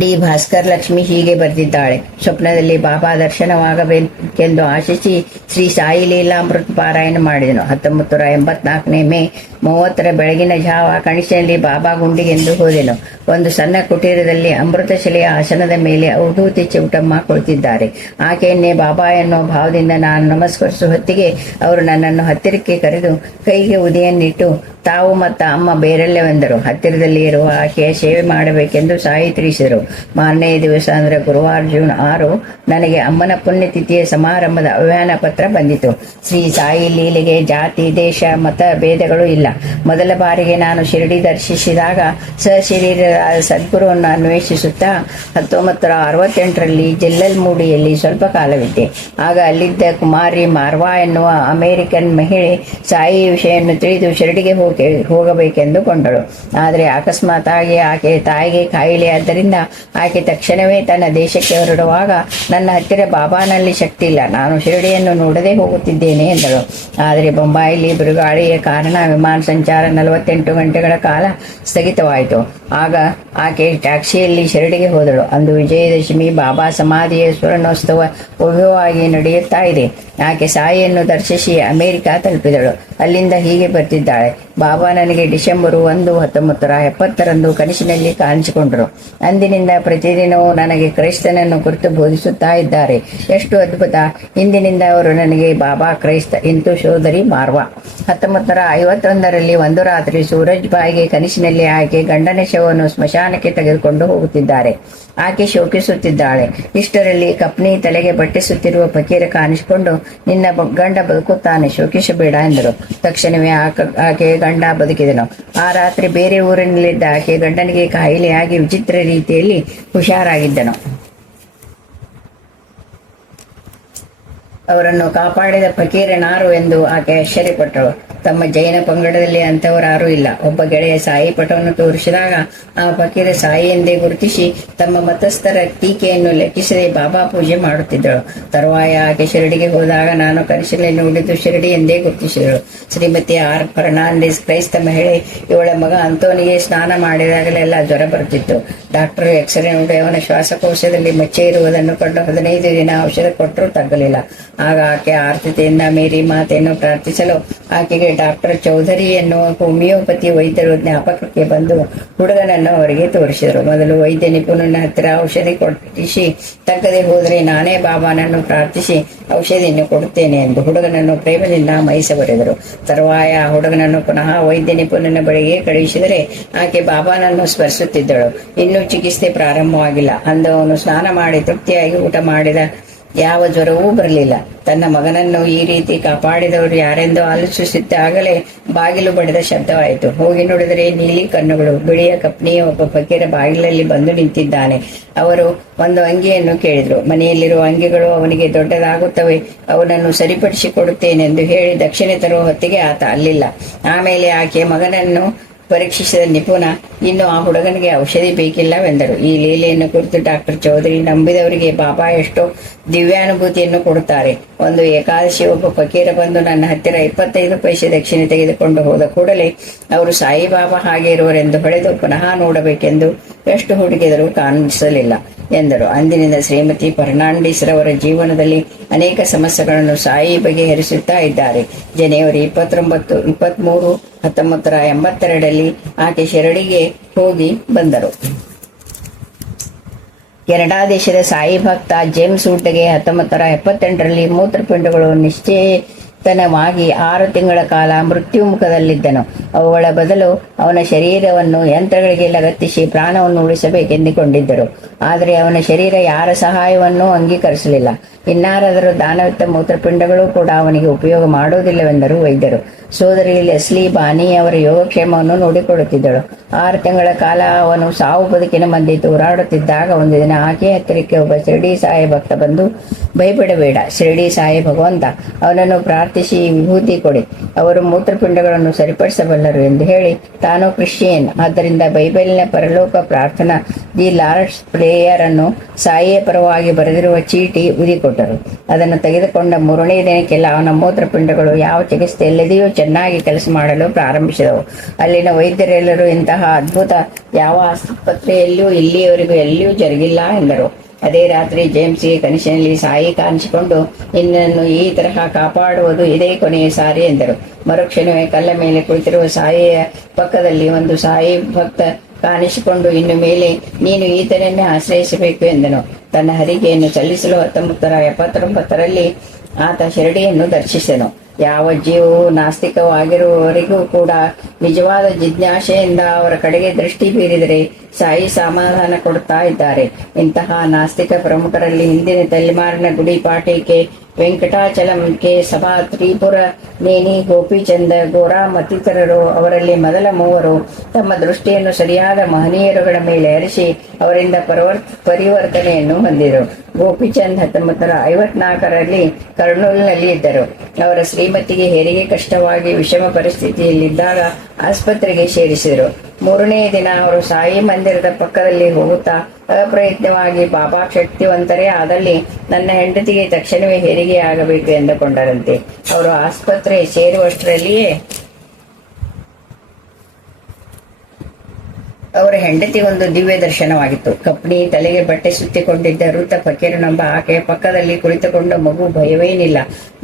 ಡಿ. ಭಾಸ್ಕರ್ ಲಕ್ಷ್ಮಿ ಹೀಗೆ ಬರೆದಿದ್ದಾಳೆ, ಸ್ವಪ್ನದಲ್ಲಿ ಬಾಬಾ ದರ್ಶನವಾಗಬೇಕೆಂದು ಆಶಿಸಿ ಶ್ರೀ ಸಾಯಿ ಲೀಲಾಮೃತ ಪಾರಾಯಣ ಮಾಡಿದನು. 1984 ಮೇ 30 ಬೆಳಗಿನ ಜಾವ ಕಣಿಸಿನಲ್ಲಿ ಬಾಬಾ ಗುಂಡಿಗೆಂದು ಹೋದೆನು. ಒಂದು ಸಣ್ಣ ಕುಟೀರದಲ್ಲಿ ಅಮೃತಶಿಲೆಯ ಆಸನದ ಮೇಲೆ ಅವಧೂತಿ ಚಿವುಟಮ್ಮ ಕುಳಿತಿದ್ದಾರೆ. ಆಕೆಯನ್ನೇ ಬಾಬಾ ಎನ್ನುವ ಭಾವದಿಂದ ನಾನು ನಮಸ್ಕರಿಸುವ ಹೊತ್ತಿಗೆ ಅವರು ನನ್ನನ್ನು ಹತ್ತಿರಕ್ಕೆ ಕರೆದು ಕೈಗೆ ಉದಿಯನ್ನಿಟ್ಟು ತಾವು ಮತ್ತು ಅಮ್ಮ ಬೇರೆಲ್ಲವೆಂದರು. ಹತ್ತಿರದಲ್ಲಿ ಇರುವ ಆಕೆಯ ಸೇವೆ ಮಾಡಬೇಕೆಂದು ಸಾಯಿ ತಿಳಿಸಿದರು. ಮಾರನೆಯ ದಿವಸ ಅಂದರೆ ಗುರುವಾರ ಜೂನ್ 6 ನನಗೆ ಅಮ್ಮನ ಪುಣ್ಯತಿಥಿಯ ಸಮಾರಂಭದ ಆಹ್ವಾನ ಪತ್ರ ಬಂದಿತು. ಶ್ರೀ ಸಾಯಿ ಲೀಲೆಗೆ ಜಾತಿ, ದೇಶ, ಮತ ಭೇದಗಳು ಇಲ್ಲ. ಮೊದಲ ಬಾರಿಗೆ ನಾನು ಶಿರಡಿ ದರ್ಶಿಸಿದಾಗ ಸಶರೀರ ಸದ್ಗುರುವನ್ನು ಅನ್ವೇಷಿಸುತ್ತಾ 1968ರಲ್ಲಿ ಜಲ್ಲಲ್ ಮೂಡಿಯಲ್ಲಿ ಸ್ವಲ್ಪ ಕಾಲವಿದ್ದೆ. ಆಗ ಅಲ್ಲಿದ್ದ ಕುಮಾರಿ ಮಾರ್ವಾ ಎನ್ನುವ ಅಮೆರಿಕನ್ ಮಹಿಳೆ ಸಾಯಿ ವಿಷಯನ್ನು ತಿಳಿದು ಶಿರಡಿಗೆ ಹೋಗಬೇಕೆಂದು ಕೊಂಡಳು. ಆದರೆ ಅಕಸ್ಮಾತ್ ಆಗಿ ಆಕೆ ತಾಯಿಗೆ ಕಾಯಿಲೆಯಾದ್ದರಿಂದ ಆಕೆ ತಕ್ಷಣವೇ ತನ್ನ ದೇಶಕ್ಕೆ ಹೊರಡುವಾಗ ನನ್ನ ಹತ್ತಿರ ಬಾಬಾನಲ್ಲಿ ಶಕ್ತಿ ಇಲ್ಲ, ನಾನು ಶಿರಡಿಯನ್ನು ನೋಡದೆ ಹೋಗುತ್ತಿದ್ದೇನೆ ಎಂದಳು. ಆದರೆ ಬೊಂಬಾಯಿಲಿ ಬಿರುಗಾಳಿಯ ಕಾರಣ ವಿಮಾನ ಸಂಚಾರ 48 ಗಂಟೆಗಳ ಕಾಲ ಸ್ಥಗಿತವಾಯಿತು. ಆಗ ಆಕೆ ಟ್ಯಾಕ್ಸಿಯಲ್ಲಿ ಶಿರಡಿಗೆ ಹೋದಳು. ಅಂದು ವಿಜಯದಶಮಿ. ಬಾಬಾ ಸಮಾಧಿಯ ಸ್ವರ್ಣೋತ್ಸವ ಭವ್ಯವಾಗಿ ನಡೆಯುತ್ತಾ ಇದೆ. ಆಕೆ ಸಾಯಿಯನ್ನು ದರ್ಶಿಸಿ ಅಮೆರಿಕ ತಲುಪಿದಳು. ಅಲ್ಲಿಂದ ಹೀಗೆ ಬರ್ತಿದ್ದಾಳೆ, ಬಾಬಾ ನನಗೆ ಡಿಸೆಂಬರ್ 1, 1970 ಕನಸಿನಲ್ಲಿ ಕಾಣಿಸಿಕೊಂಡರು. ಅಂದಿನಿಂದ ಪ್ರತಿದಿನವೂ ನನಗೆ ಕ್ರೈಸ್ತನನ್ನು ಕುರಿತು ಬೋಧಿಸುತ್ತಾ ಇದ್ದಾರೆ. ಎಷ್ಟು ಅದ್ಭುತ! ಇಂದಿನಿಂದ ಅವರು ನನಗೆ ಬಾಬಾ ಕ್ರೈಸ್ತ ಇಂತು ಸೋದರಿ ಮಾರ್ವಾ. 1951ರಲ್ಲಿ ಒಂದು ರಾತ್ರಿ ಸೂರಜ್ ಬಾಯಿಗೆ ಕನಸಿನಲ್ಲಿ ಆಕೆ ಗಂಡನ ಶವವನ್ನು ಸ್ಮಶಾನಕ್ಕೆ ತೆಗೆದುಕೊಂಡು ಹೋಗುತ್ತಿದ್ದಾರೆ. ಆಕೆ ಶೋಕಿಸುತ್ತಿದ್ದಾಳೆ. ಇಷ್ಟರಲ್ಲಿ ಕಪ್ನಿ ತಲೆಗೆ ಬಟ್ಟೆ ಸುತ್ತಿರುವ ಫಕೀರ ಕಾಣಿಸಿಕೊಂಡು ನಿನ್ನ ಗಂಡ ಬದುಕುತ್ತಾನೆ, ಶೋಕಿಸಬೇಡ ಎಂದರು. ತಕ್ಷಣವೇ ಆಕೆ ಗಂಡ ಬದುಕಿದನು. ಆ ರಾತ್ರಿ ಬೇರೆ ಊರಿನಲ್ಲಿದ್ದ ಆಕೆ ಗಂಡನಿಗೆ ಕಾಯಿಲೆಯಾಗಿ ವಿಚಿತ್ರ ರೀತಿಯಲ್ಲಿ ಹುಷಾರಾಗಿದ್ದನು. ಅವರನ್ನು ಕಾಪಾಡಿದ ಫಕೀರನಾರು ಎಂದು ಆಕೆ ಆಶ್ಚರ್ಯಪಟ್ಟಳು. ತಮ್ಮ ಜೈನ ಪಂಗಡದಲ್ಲಿ ಅಂತವರಾರೂ ಇಲ್ಲ. ಒಬ್ಬ ಗೆಳೆಯ ಸಾಯಿ ಪಟವನ್ನು ತೋರಿಸಿದಾಗ ಆ ಫಕೀರ ಸಾಯಿ ಎಂದೇ ಗುರುತಿಸಿ ತಮ್ಮ ಮತಸ್ಥರ ಟೀಕೆಯನ್ನು ಲೆಕ್ಕಿಸದೆ ಬಾಬಾ ಪೂಜೆ ಮಾಡುತ್ತಿದ್ದಳು. ತರುವಾಯ ಆಕೆ ಶಿರಡಿಗೆ ಹೋದಾಗ ನಾನು ಕನಸಿನಲ್ಲಿ ನೋಡಿದ್ದು ಶಿರಡಿ ಎಂದೇ ಗುರುತಿಸಿದಳು. ಶ್ರೀಮತಿ ಆರ್. ಫರ್ನಾಂಡಿಸ್ ಕ್ರೈಸ್ತ ಮಹಿಳೆ. ಇವಳ ಮಗ ಅಂತೋನಿಗೆ ಸ್ನಾನ ಮಾಡಿದಾಗಲೆಲ್ಲ ಜ್ವರ ಬರುತ್ತಿತ್ತು. ಡಾಕ್ಟರ್ ಎಕ್ಸ್ರೇ ನೋಡಿ ಅವನ ಶ್ವಾಸಕೋಶದಲ್ಲಿ ಮಚ್ಚೆ ಇರುವುದನ್ನು ಕಂಡು 15 ದಿನ ಔಷಧ ಕೊಟ್ಟರೂ ತಗ್ಗಲಿಲ್ಲ. ಆಗ ಆಕೆ ಆರ್ಥತೆಯಿಂದ ಮೇರಿ ಮಾತೆಯನ್ನು ಪ್ರಾರ್ಥಿಸಲು ಆಕೆಗೆ ಡಾಕ್ಟರ್ ಚೌಧರಿ ಎನ್ನುವ ಹೋಮಿಯೋಪತಿ ವೈದ್ಯರು ಜ್ಞಾಪಕಕ್ಕೆ ಬಂದು ಹುಡುಗನನ್ನು ಅವರಿಗೆ ತೋರಿಸಿದರು. ಮೊದಲು ವೈದ್ಯ ನಿಪುಣನ ಹತ್ತಿರ ಔಷಧಿ ಕೊಟ್ಟಿಸಿ ತಗ್ಗದೆ ಹೋದರೆ ನಾನೇ ಬಾಬಾನನ್ನು ಪ್ರಾರ್ಥಿಸಿ ಔಷಧಿಯನ್ನು ಕೊಡುತ್ತೇನೆ ಎಂದು ಹುಡುಗನನ್ನು ಪ್ರೇಮದಿಂದ ಮೈಸಬರೆದರು. ತರುವಾಯ ಆ ಹುಡುಗನನ್ನು ಪುನಃ ವೈದ್ಯ ನಿಪುಣನ ಬಳಿಗೆ ಕಳುಹಿಸಿದರೆ ಆಕೆ ಬಾಬಾನನ್ನು ಸ್ಮರಿಸುತ್ತಿದ್ದಳು. ಇನ್ನೂ ಚಿಕಿತ್ಸೆ ಪ್ರಾರಂಭವಾಗಿಲ್ಲ. ಅಂದು ಅವನು ಸ್ನಾನ ಮಾಡಿ ತೃಪ್ತಿಯಾಗಿ ಊಟ ಮಾಡಿದ ಯಾವ ಜ್ವರವೂ ಬರಲಿಲ್ಲ. ತನ್ನ ಮಗನನ್ನು ಈ ರೀತಿ ಕಾಪಾಡಿದವರು ಯಾರೆಂದು ಆಲೋಚಿಸಿದ್ದಾಗಲೇ ಬಾಗಿಲು ಬಡಿದ ಶಬ್ದವಾಯಿತು. ಹೋಗಿ ನೋಡಿದರೆ ನೀಲಿ ಕಣ್ಣುಗಳು, ಬಿಳಿಯ ಕಪ್ನಿಯ ಒಬ್ಬ ಫಕೀರ ಬಾಗಿಲಲ್ಲಿ ಬಂದು ನಿಂತಿದ್ದಾನೆ. ಅವರು ಒಂದು ಅಂಗಿಯನ್ನು ಕೇಳಿದರು. ಮನೆಯಲ್ಲಿರುವ ಅಂಗಿಗಳು ಅವನಿಗೆ ದೊಡ್ಡದಾಗುತ್ತವೆ, ಅವನನ್ನು ಸರಿಪಡಿಸಿ ಕೊಡುತ್ತೇನೆಂದು ಹೇಳಿ ದಕ್ಷಿಣೆ ತರುವ ಹೊತ್ತಿಗೆ ಆತ ಅಲ್ಲಿಲ್ಲ. ಆಮೇಲೆ ಆಕೆ ಮಗನನ್ನು ಪರೀಕ್ಷಿಸಿದ ನಿಪುಣ, ಇನ್ನು ಆ ಹುಡುಗನಿಗೆ ಔಷಧಿ ಬೇಕಿಲ್ಲವೆಂದರು. ಈ ಲೀಲೆಯನ್ನು ಕುರಿತು ಡಾಕ್ಟರ್ ಚೌಧರಿ ನಂಬಿದವರಿಗೆ ಬಾಬಾ ಎಷ್ಟೋ ದಿವ್ಯಾನುಭೂತಿಯನ್ನು ಕೊಡುತ್ತಾರೆ. ಒಂದು ಏಕಾದಶಿ ಒಬ್ಬ ಫಕೀರ ಬಂದು ನನ್ನ ಹತ್ತಿರ 25 ಪೈಸೆ ದಕ್ಷಿಣೆ ತೆಗೆದುಕೊಂಡು ಹೋದ ಕೂಡಲೇ ಅವರು ಸಾಯಿಬಾಬಾ ಹಾಗೆ ಇರುವರೆಂದು ಹೊಳೆದು ಪುನಃ ನೋಡಬೇಕೆಂದು ಎಷ್ಟು ಹುಡುಕಿದರೂ ಕಾಣಿಸಲಿಲ್ಲ ಎಂದರು. ಅಂದಿನಿಂದ ಶ್ರೀಮತಿ ಫರ್ನಾಂಡಿಸ್ ರವರ ಜೀವನದಲ್ಲಿ ಅನೇಕ ಸಮಸ್ಯೆಗಳನ್ನು ಸಾಯಿ ಬಗೆಹರಿಸುತ್ತಾ ಇದ್ದಾರೆ. ಜನವರಿ 29, 23, 1982ರಲ್ಲಿ ಆಕೆ ಶಿರಡಿಗೆ ಹೋಗಿ ಬಂದರು. ಕೆನಡಾ ದೇಶದ ಸಾಯಿ ಭಕ್ತ ಜೇಮ್ಸ್ ವುಡ್ಗೆ 1978ರಲ್ಲಿ ಮೂತ್ರಪಿಂಡಗಳು ನಿಶ್ಚೇತನವಾಗಿ 6 ತಿಂಗಳ ಕಾಲ ಮೃತ್ಯು ಮುಖದಲ್ಲಿದ್ದನು. ಅವುಗಳ ಬದಲು ಅವನ ಶರೀರವನ್ನು ಯಂತ್ರಗಳಿಗೆ ಲಗತ್ತಿಸಿ ಪ್ರಾಣವನ್ನು ಉಳಿಸಬೇಕೆಂದುಕೊಂಡಿದ್ದರು. ಆದರೆ ಅವನ ಶರೀರ ಯಾರ ಸಹಾಯವನ್ನೂ ಅಂಗೀಕರಿಸಲಿಲ್ಲ. ಇನ್ನಾರಾದರೂ ದಾನವಿತ್ತ ಮೂತ್ರಪಿಂಡಗಳು ಕೂಡ ಅವನಿಗೆ ಉಪಯೋಗ ಮಾಡುವುದಿಲ್ಲವೆಂದರು ವೈದ್ಯರು. ಸೋದರಿ ಲೆಸ್ಲಿ ಬಾನಿ ಅವರ ಯೋಗಕ್ಷೇಮವನ್ನು ನೋಡಿಕೊಳ್ಳುತ್ತಿದ್ದಳು. 6 ತಿಂಗಳ ಕಾಲ ಅವನು ಸಾವು ಬದುಕಿನ ಮಂದಿ ತೋರಾಡುತ್ತಿದ್ದಾಗ ಒಂದು ದಿನ ಆಕೆ ಹತ್ತಿರಕ್ಕೆ ಒಬ್ಬ ಶಿರಡಿ ಸಾಯಿ ಭಕ್ತ ಬಂದು, ಭಯಪಡಬೇಡ, ಶಿರಡಿ ಸಾಯಿ ಭಗವಂತ, ಅವನನ್ನು ಪ್ರಾರ್ಥಿಸಿ ವಿಭೂತಿ ಕೊಡಿ, ಅವರು ಮೂತ್ರಪಿಂಡಗಳನ್ನು ಸರಿಪಡಿಸಬಲ್ಲರು ಎಂದು ಹೇಳಿ, ತಾನು ಕ್ರಿಶ್ಚಿಯನ್, ಆದ್ದರಿಂದ ಬೈಬಲಿನ ಪರಲೋಕ ಪ್ರಾರ್ಥನಾ ದಿ ಲಾರ್ಡ್ಸ್ ಪ್ರೇಯರ್ ಅನ್ನು ಸಾಯಿಯ ಪರವಾಗಿ ಬರೆದಿರುವ ಚೀಟಿ ಉದಿಕೊಟ್ಟರು. ಅದನ್ನು ತೆಗೆದುಕೊಂಡ 3ನೇ ದಿನಕ್ಕೆಲ್ಲ ಅವನ ಮೂತ್ರಪಿಂಡಗಳು ಯಾವ ಚಿಕಿತ್ಸೆ ಇಲ್ಲದೆಯೂ ಚೆನ್ನಾಗಿ ಕೆಲಸ ಮಾಡಲು ಪ್ರಾರಂಭಿಸಿದವು. ಅಲ್ಲಿನ ವೈದ್ಯರೆಲ್ಲರೂ ಇಂತಹ ಅದ್ಭುತ ಯಾವ ಆಸ್ಪತ್ರೆಯಲ್ಲಿಯೂ ಇಲ್ಲಿಯವರೆಗೂ ಎಲ್ಲಿಯೂ ಜರುಗಿಲ್ಲ ಎಂದರು. ಅದೇ ರಾತ್ರಿ ಜೇಮ್ಸ್ಗೆ ಕನಸಿನಲ್ಲಿ ಸಾಯಿ ಕಾಣಿಸಿಕೊಂಡು, ನಿನ್ನನ್ನು ಈ ತರಹ ಕಾಪಾಡುವುದು ಇದೇ ಕೊನೆಯ ಸಾರಿ ಎಂದರು. ಮರುಕ್ಷಣವೇ ಕಲ್ಲ ಮೇಲೆ ಕುಳಿತಿರುವ ಸಾಯಿಯ ಪಕ್ಕದಲ್ಲಿ ಒಂದು ಸಾಯಿ ಭಕ್ತ ಕಾಣಿಸಿಕೊಂಡು, ಇನ್ನು ಮೇಲೆ ನೀನು ಈತನನ್ನೇ ಆಶ್ರಯಿಸಬೇಕು ಎಂದನು. ತನ್ನ ಹರಿಗೆಯನ್ನು ಸಲ್ಲಿಸಲು 1979ರಲ್ಲಿ ಆತ ಶಿರಡಿಯನ್ನು ದರ್ಶಿಸಿದನು. ಯಾವ ಜೀವವು ನಾಸ್ತಿಕವಾಗಿರುವವರಿಗೂ ಕೂಡ ನಿಜವಾದ ಜಿಜ್ಞಾಸೆಯಿಂದ ಅವರ ಕಡೆಗೆ ದೃಷ್ಟಿ ಬೀರಿದರೆ ಸಾಯಿ ಸಮಾಧಾನ ಕೊಡುತ್ತಾ ಇದ್ದಾರೆ. ಇಂತಹ ನಾಸ್ತಿಕ ಪ್ರಮುಖರಲ್ಲಿ ಹಿಂದಿನ ತಲೆಮಾರಿನ ಗುಡಿಪಾಟಿ ಕೆ ವೆಂಕಟಾಚಲಂ, ಕೆ ಸಭಾ, ತ್ರಿಪುರ ನೇನಿ, ಗೋಪಿಚಂದ, ಗೋರಾ ಮತ್ತಿತರರು ಅವರಲ್ಲಿ ಮೊದಲ 3 ತಮ್ಮ ದೃಷ್ಟಿಯನ್ನು ಸರಿಯಾದ ಮಹನೀಯರುಗಳ ಮೇಲೆ ಹರಿಸಿ ಅವರಿಂದ ಪರಿವರ್ತನೆಯನ್ನು ಹೊಂದಿದರು. ಗೋಪಿಚಂದ್ 1954ರಲ್ಲಿ ಕರ್ನೂಲ್ನಲ್ಲಿ ಇದ್ದರು. ಅವರ ಶ್ರೀಮತಿಗೆ ಹೆರಿಗೆ ಕಷ್ಟವಾಗಿ ವಿಷಮ ಪರಿಸ್ಥಿತಿಯಲ್ಲಿದ್ದಾಗ ಆಸ್ಪತ್ರೆಗೆ ಸೇರಿಸಿದರು. 3ನೇ ದಿನ ಅವರು ಸಾಯಿ ಮಂದಿರದ ಪಕ್ಕದಲ್ಲಿ ಹೋಗುತ್ತಾ ಅಪ್ರಯತ್ನವಾಗಿ, ಬಾಬಾ ಶಕ್ತಿವಂತರೇ ಆದಲ್ಲಿ ನನ್ನ ಹೆಂಡತಿಗೆ ತಕ್ಷಣವೇ ಹೆರಿಗೆ ಆಗಬೇಕು ಎಂದುಕೊಂಡರಂತೆ. ಅವರು ಆಸ್ಪತ್ರೆ ಸೇರುವಷ್ಟರಲ್ಲಿಯೇ ಅವರ ಹೆಂಡತಿ ಒಂದು ದಿವ್ಯ ದರ್ಶನವಾಗಿತ್ತು. ಕಪ್ನಿ, ತಲೆಗೆ ಬಟ್ಟೆ ಸುತ್ತಿಕೊಂಡಿದ್ದ ವೃದ್ಧ ಫಕೀರನೊಬ್ಬ ಆಕೆಯ ಪಕ್ಕದಲ್ಲಿ ಕುಳಿತುಕೊಂಡ ಮಗು ಭಯವೇನಿಲ್ಲ,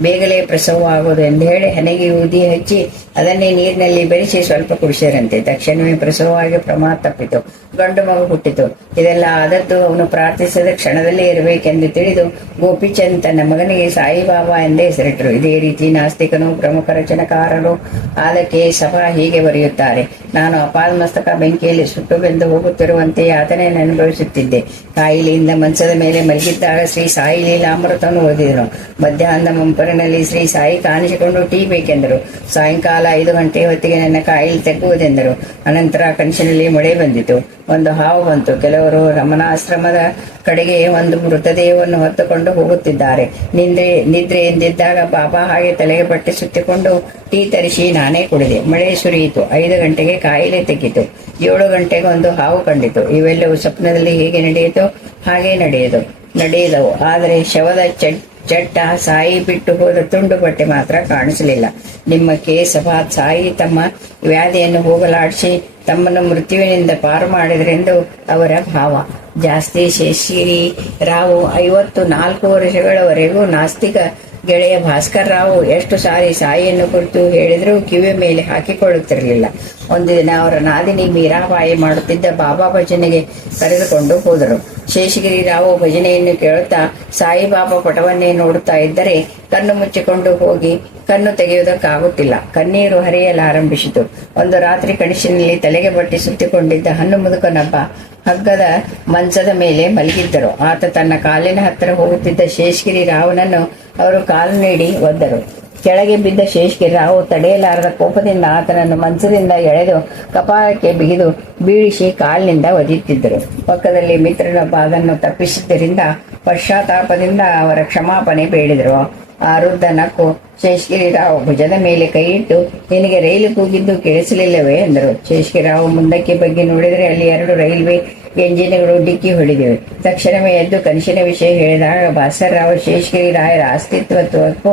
ಬೇಗಲೇ ಪ್ರಸವ ಆಗುವುದು ಎಂದು ಹೇಳಿ ಹಣೆಗೆ ಊದಿ ಹಚ್ಚಿ ಅದನ್ನೇ ನೀರಿನಲ್ಲಿ ಬೆರೆಸಿ ಸ್ವಲ್ಪ ಕುಡಿಸಿದರಂತೆ. ತಕ್ಷಣವೇ ಪ್ರಸವವಾಗಿ ಪ್ರಮಾದ ತಪ್ಪಿತು, ಗಂಡು ಮಗು ಹುಟ್ಟಿತು. ಇದೆಲ್ಲ ಆದದ್ದು ಅವನು ಪ್ರಾರ್ಥಿಸಿದ ಕ್ಷಣದಲ್ಲೇ ಇರಬೇಕೆಂದು ತಿಳಿದು ಗೋಪಿಚಂದ್ ತನ್ನ ಮಗನಿಗೆ ಸಾಯಿಬಾಬಾ ಎಂದೇ ಹೆಸರಿಟ್ಟರು. ಇದೇ ರೀತಿ ನಾಸ್ತಿಕನು ಪ್ರಮುಖ ರಚನಕಾರರು ಅದಕ್ಕೆ ಸಭಾ ಹೀಗೆ ಬರೆಯುತ್ತಾರೆ: ನಾನು ಅಪಾದಮಸ್ತಕ ಬೆಂಕಿಯಲ್ಲಿ ಸುಟ್ಟು ಬೆಂದು ಹೋಗುತ್ತಿರುವಂತೆ ಯಾತನೆಯನ್ನು ಅನುಭವಿಸುತ್ತಿದ್ದೆ. ಕಾಯಿಲೆಯಿಂದ ಮಂಚದ ಮೇಲೆ ಮಲಗಿದ್ದಾಗ ಶ್ರೀ ಸಾಯಿ ಲೀಲಾಮೃತವನ್ನು ಓದಿದನು. ಮಧ್ಯಾಹ್ನದ ಮಂಪರಿನಲ್ಲಿ ಶ್ರೀ ಸಾಯಿ ಕಾಣಿಸಿಕೊಂಡು ಟೀ ಬೇಕೆಂದರು. ಸಾಯಂಕಾಲ 5 ಗಂಟೆ ಹೊತ್ತಿಗೆ ನನ್ನ ಕಾಯಿಲೆ ತೆಗುವುದೆಂದರು. ಅನಂತರ ಕನಸಿನಲ್ಲಿ ಮಳೆ ಬಂದಿತು. ಒಂದು ಹಾವು ಬಂತು. ಕೆಲವರು ರಮಣಾಶ್ರಮದ ಕಡೆಗೆ ಒಂದು ಮೃತದೇಹವನ್ನು ಹೊತ್ತುಕೊಂಡು ಹೋಗುತ್ತಿದ್ದಾರೆ. ನಿದ್ರೆ ಎಂದಿದ್ದಾಗ ಬಾಬಾ ಹಾಗೆ ತಲೆಗೆ ಬಟ್ಟೆ ಸುತ್ತಿಕೊಂಡು ಟೀ ತರಿಸಿ ನಾನೇ ಕುಡಿದೆ. ಮಳೆ ಸುರಿಯಿತು. 5 ಗಂಟೆಗೆ ಕಾಯಿಲೆ ತೆಗ್ಗಿತು. 7 ಗಂಟೆಗೆ ಒಂದು ಹಾವು ಕಂಡಿತು. ಇವೆಲ್ಲವೂ ಸ್ವಪ್ನದಲ್ಲಿ ಹೇಗೆ ನಡೆಯಿತೋ ಹಾಗೆ ನಡೆದವು. ಆದರೆ ಶವದ ಚಟ್ಟ, ಸಾಯಿ ಬಿಟ್ಟು ಹೋದ ತುಂಡು ಬಟ್ಟೆ ಮಾತ್ರ ಕಾಣಿಸಲಿಲ್ಲ. ನಿಮ್ಮ ಕೆ ಸಭಾತ್ ಸಾಯಿ ತಮ್ಮ ವ್ಯಾಧಿಯನ್ನು ಹೋಗಲಾಡಿಸಿ ತಮ್ಮನ್ನು ಮೃತ್ಯುವಿನಿಂದ ಪಾರು ಮಾಡಿದರೆಂದು ಅವರ ಭಾವ. ಜಾಸ್ತಿ ಶೇಷಿರಿ ರಾವು 54 ವರ್ಷಗಳವರೆಗೂ ನಾಸ್ತಿಕ ಗೆಳೆಯ ಭಾಸ್ಕರ್ ರಾವ್ ಎಷ್ಟು ಸಾರಿ ಸಾಯಿಯನ್ನು ಕುರಿತು ಹೇಳಿದರೂ ಕಿವಿಯ ಮೇಲೆ ಹಾಕಿಕೊಳ್ಳುತ್ತಿರಲಿಲ್ಲ. ಒಂದು ದಿನ ಅವರ ನಾದಿನಿ ಮೀರಾಬಾಯಿ ಮಾಡುತ್ತಿದ್ದ ಬಾಬಾ ಭಜನೆಗೆ ಕರೆದುಕೊಂಡು ಹೋದರು. ಶೇಷಗಿರಿ ರಾವು ಭಜನೆಯನ್ನು ಕೇಳುತ್ತಾ ಸಾಯಿಬಾಬಾ ಪಟವನ್ನೇ ನೋಡುತ್ತಾ ಇದ್ದರೆ ಕಣ್ಣು ಮುಚ್ಚಿಕೊಂಡು ಹೋಗಿ ಕಣ್ಣು ತೆಗೆಯುವುದಕ್ಕಾಗುತ್ತಿಲ್ಲ. ಕಣ್ಣೀರು ಹರಿಯಲಾರಂಭಿಸಿತು. ಒಂದು ರಾತ್ರಿ ಕಣಿಸಿನಲ್ಲಿ ತಲೆಗೆ ಬಟ್ಟೆ ಸುತ್ತಿಕೊಂಡಿದ್ದ ಹಣ್ಣು ಮುದುಕನೊಬ್ಬ ಹಗ್ಗದ ಮಂಚದ ಮೇಲೆ ಮಲಗಿದ್ದರು. ಆತ ತನ್ನ ಕಾಲಿನ ಹತ್ತಿರ ಹೋಗುತ್ತಿದ್ದ ಶೇಷಗಿರಿ ರಾವನನ್ನು ಅವರು ಕಾಲು ನೀಡಿ ಒದ್ದರು. ಕೆಳಗೆ ಬಿದ್ದ ಶೇಷಗಿರಿ ರಾವು ತಡೆಯಲಾರದ ಕೋಪದಿಂದ ಆತನನ್ನು ಮಂಚದಿಂದ ಎಳೆದು ಕಪಾಳಕ್ಕೆ ಬಿಗಿದು ಬೀಳಿಸಿ ಕಾಲಿನಿಂದ ಒದೆಯುತ್ತಿದ್ದರು. ಪಕ್ಕದಲ್ಲಿ ಮಿತ್ರನೊಬ್ಬ ಅದನ್ನು ತಪ್ಪಿಸಿದ್ದರಿಂದ ಪಶ್ಚಾತ್ತಾಪದಿಂದ ಅವರ ಕ್ಷಮಾಪಣೆ ಬೇಡಿದರು. ಆ ವೃದ್ಧ ನಕ್ಕು ಶೇಷಗಿರಿರಾವ್ ಭುಜದ ಮೇಲೆ ಕೈಯಿಟ್ಟು, ನಿನಗೆ ರೈಲು ಕೂಗಿದ್ದು ಕೇಳಿಸಲಿಲ್ಲವೇ ಎಂದರು. ಶೇಷಗಿರಿರಾವ್ ಮುಂದಕ್ಕೆ ಬಗ್ಗೆ ನೋಡಿದರೆ ಅಲ್ಲಿ 2 ರೈಲ್ವೆ ಎಂಜಿನ್ಗಳು ಡಿಕ್ಕಿ ಹೊಡೆದಿವೆ. ತಕ್ಷಣವೇ ಎದ್ದು ಕನಸಿನ ವಿಷಯ ಹೇಳಿದಾಗ ಭಾಸ್ಕರ್ರಾವ್ ಶೇಷಗಿರಿರಾಯರ ಅಸ್ತಿತ್ವಕ್ಕೂ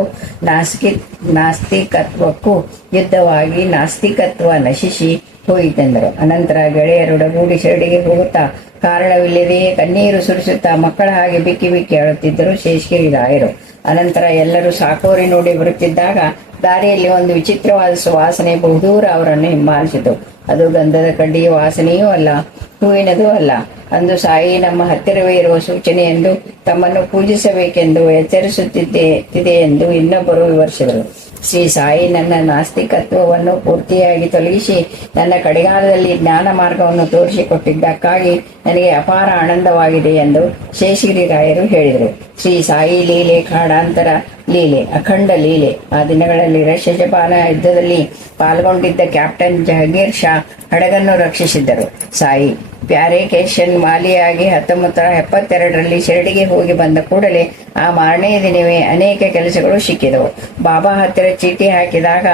ನಾಸ್ತಿಕತ್ವಕ್ಕೂ ಯುದ್ಧವಾಗಿ ನಾಸ್ತಿಕತ್ವ ನಶಿಸಿ ಹೋಯಿತೆಂದರು. ಅನಂತರ ಗೆಳೆಯರೊಡಗೂಡಿ ಶಿರಡಿಗೆ ಹೋಗುತ್ತಾ ಕಾರಣವಿಲ್ಲದೆಯೇ ಕಣ್ಣೀರು ಸುರಿಸುತ್ತಾ ಮಕ್ಕಳ ಹಾಗೆ ಬಿಕ್ಕಿ ಬಿಕ್ಕಿ ಅಳುತ್ತಿದ್ದರು ಶೇಷಗಿರಿರಾಯರು. ಅನಂತರ ಎಲ್ಲರೂ ಸಾಕೋರಿ ನೋಡಿ ಬರುತ್ತಿದ್ದಾಗ ದಾರಿಯಲ್ಲಿ ಒಂದು ವಿಚಿತ್ರವಾದ ಸುವಾಸನೆ ಬಹುದೂರ ಅವರನ್ನು ಹಿಂಬಾಲಿಸಿತು. ಅದು ಗಂಧದ ಕಡ್ಡಿಯ ವಾಸನೆಯೂ ಅಲ್ಲ, ಹೂವಿನದೂ ಅಲ್ಲ. ಅಂದು ಸಾಯಿ ನಮ್ಮ ಹತ್ತಿರವೇ ಇರುವ ಸೂಚನೆ ಎಂದು ತಮ್ಮನ್ನು ಪೂಜಿಸಬೇಕೆಂದು ಎಚ್ಚರಿಸುತ್ತಿದೆ ಎಂದು ಇನ್ನೊಬ್ಬರು ವಿವರಿಸಿದರು. ಶ್ರೀ ಸಾಯಿ ನನ್ನ ನಾಸ್ತಿಕತ್ವವನ್ನು ಪೂರ್ತಿಯಾಗಿ ತೊಲಗಿಸಿ ನನ್ನ ಕಡೆಗಾಲದಲ್ಲಿ ಜ್ಞಾನ ಮಾರ್ಗವನ್ನು ತೋರಿಸಿಕೊಟ್ಟಿದ್ದಕ್ಕಾಗಿ ನನಗೆ ಅಪಾರ ಆನಂದವಾಗಿದೆ ಎಂದು ಶೇಷಗಿರಿರಾಯರು ಹೇಳಿದರು. ಶ್ರೀ ಸಾಯಿ ಲೀಲೆ ಖಾಡಾಂತರ ಲೀಲೆ, ಅಖಂಡ ಲೀಲೆ. ಆ ದಿನಗಳಲ್ಲಿ ರಷ್ಯ ಜಪಾನ ಯುದ್ಧದಲ್ಲಿ ಪಾಲ್ಗೊಂಡಿದ್ದ ಕ್ಯಾಪ್ಟನ್ ಜಹಗೀರ್ ಶಾ ಹಡಗನ್ನು ರಕ್ಷಿಸಿದ್ದರು. ಸಾಯಿ ಪ್ಯಾರಿಕೇಶನ್ ಮಾಲಿಯಾಗಿ 1972ರಲ್ಲಿ ಶಿರಡಿಗೆ ಹೋಗಿ ಬಂದ ಕೂಡಲೇ ಆ ಮಾರನೇ ದಿನವೇ ಅನೇಕ ಕೆಲಸಗಳು ಸಿಕ್ಕಿದವು. ಬಾಬಾ ಹತ್ತಿರ ಚೀಟಿ ಹಾಕಿದಾಗ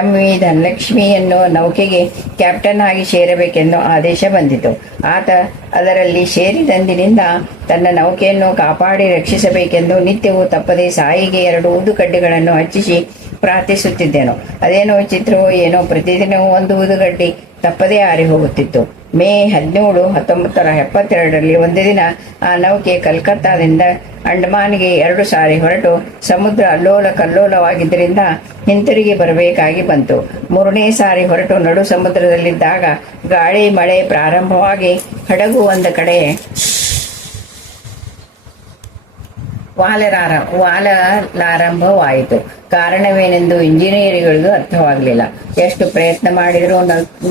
ಎಂ.ವಿ. ಧನಲಕ್ಷ್ಮಿಯನ್ನು ನೌಕೆಗೆ ಕ್ಯಾಪ್ಟನ್ ಆಗಿ ಸೇರಬೇಕೆಂದು ಆದೇಶ ಬಂದಿತು. ಆತ ಅದರಲ್ಲಿ ಸೇರಿದಂದಿನಿಂದ ತನ್ನ ನೌಕೆಯನ್ನು ಕಾಪಾಡಿ ರಕ್ಷಿಸಬೇಕೆಂದು ನಿತ್ಯವೂ ತಪ್ಪದೆ ಸಾಯಿಗೆ 2 ಊದುಕಡ್ಡಿಗಳನ್ನು ಹಚ್ಚಿಸಿ ಪ್ರಾರ್ಥಿಸುತ್ತಿದ್ದೆನು. ಅದೇನೋ ಚಿತ್ರವೋ ಏನೋ ಪ್ರತಿದಿನವೂ ಒಂದು ಊದುಗಡ್ಡಿ ತಪ್ಪದೇ ಆರಿ ಹೋಗುತ್ತಿತ್ತು. ಮೇ 17, 1972ರಲ್ಲಿ ಒಂದು ದಿನ ಆ ನೌಕೆ ಕಲ್ಕತ್ತಾದಿಂದ ಅಂಡಮಾನ್ಗೆ 2 ಸಾರಿ ಹೊರಟು ಸಮುದ್ರ ಅಲ್ಲೋಲ ಕಲ್ಲೋಲವಾಗಿದ್ದರಿಂದ ಹಿಂತಿರುಗಿ ಬರಬೇಕಾಗಿ ಬಂತು. 3ನೇ ಸಾರಿ ಹೊರಟು ನಡು ಸಮುದ್ರದಲ್ಲಿದ್ದಾಗ ಗಾಳಿ ಮಳೆ ಪ್ರಾರಂಭವಾಗಿ ಹಡಗು ಒಂದು ಕಡೆ ವಾಲಲಾರಂಭವಾಯಿತು. ಕಾರಣವೇನೆಂದು ಇಂಜಿನಿಯರ್ಗಳಿಗೂ ಅರ್ಥವಾಗಲಿಲ್ಲ. ಎಷ್ಟು ಪ್ರಯತ್ನ ಮಾಡಿದರೂ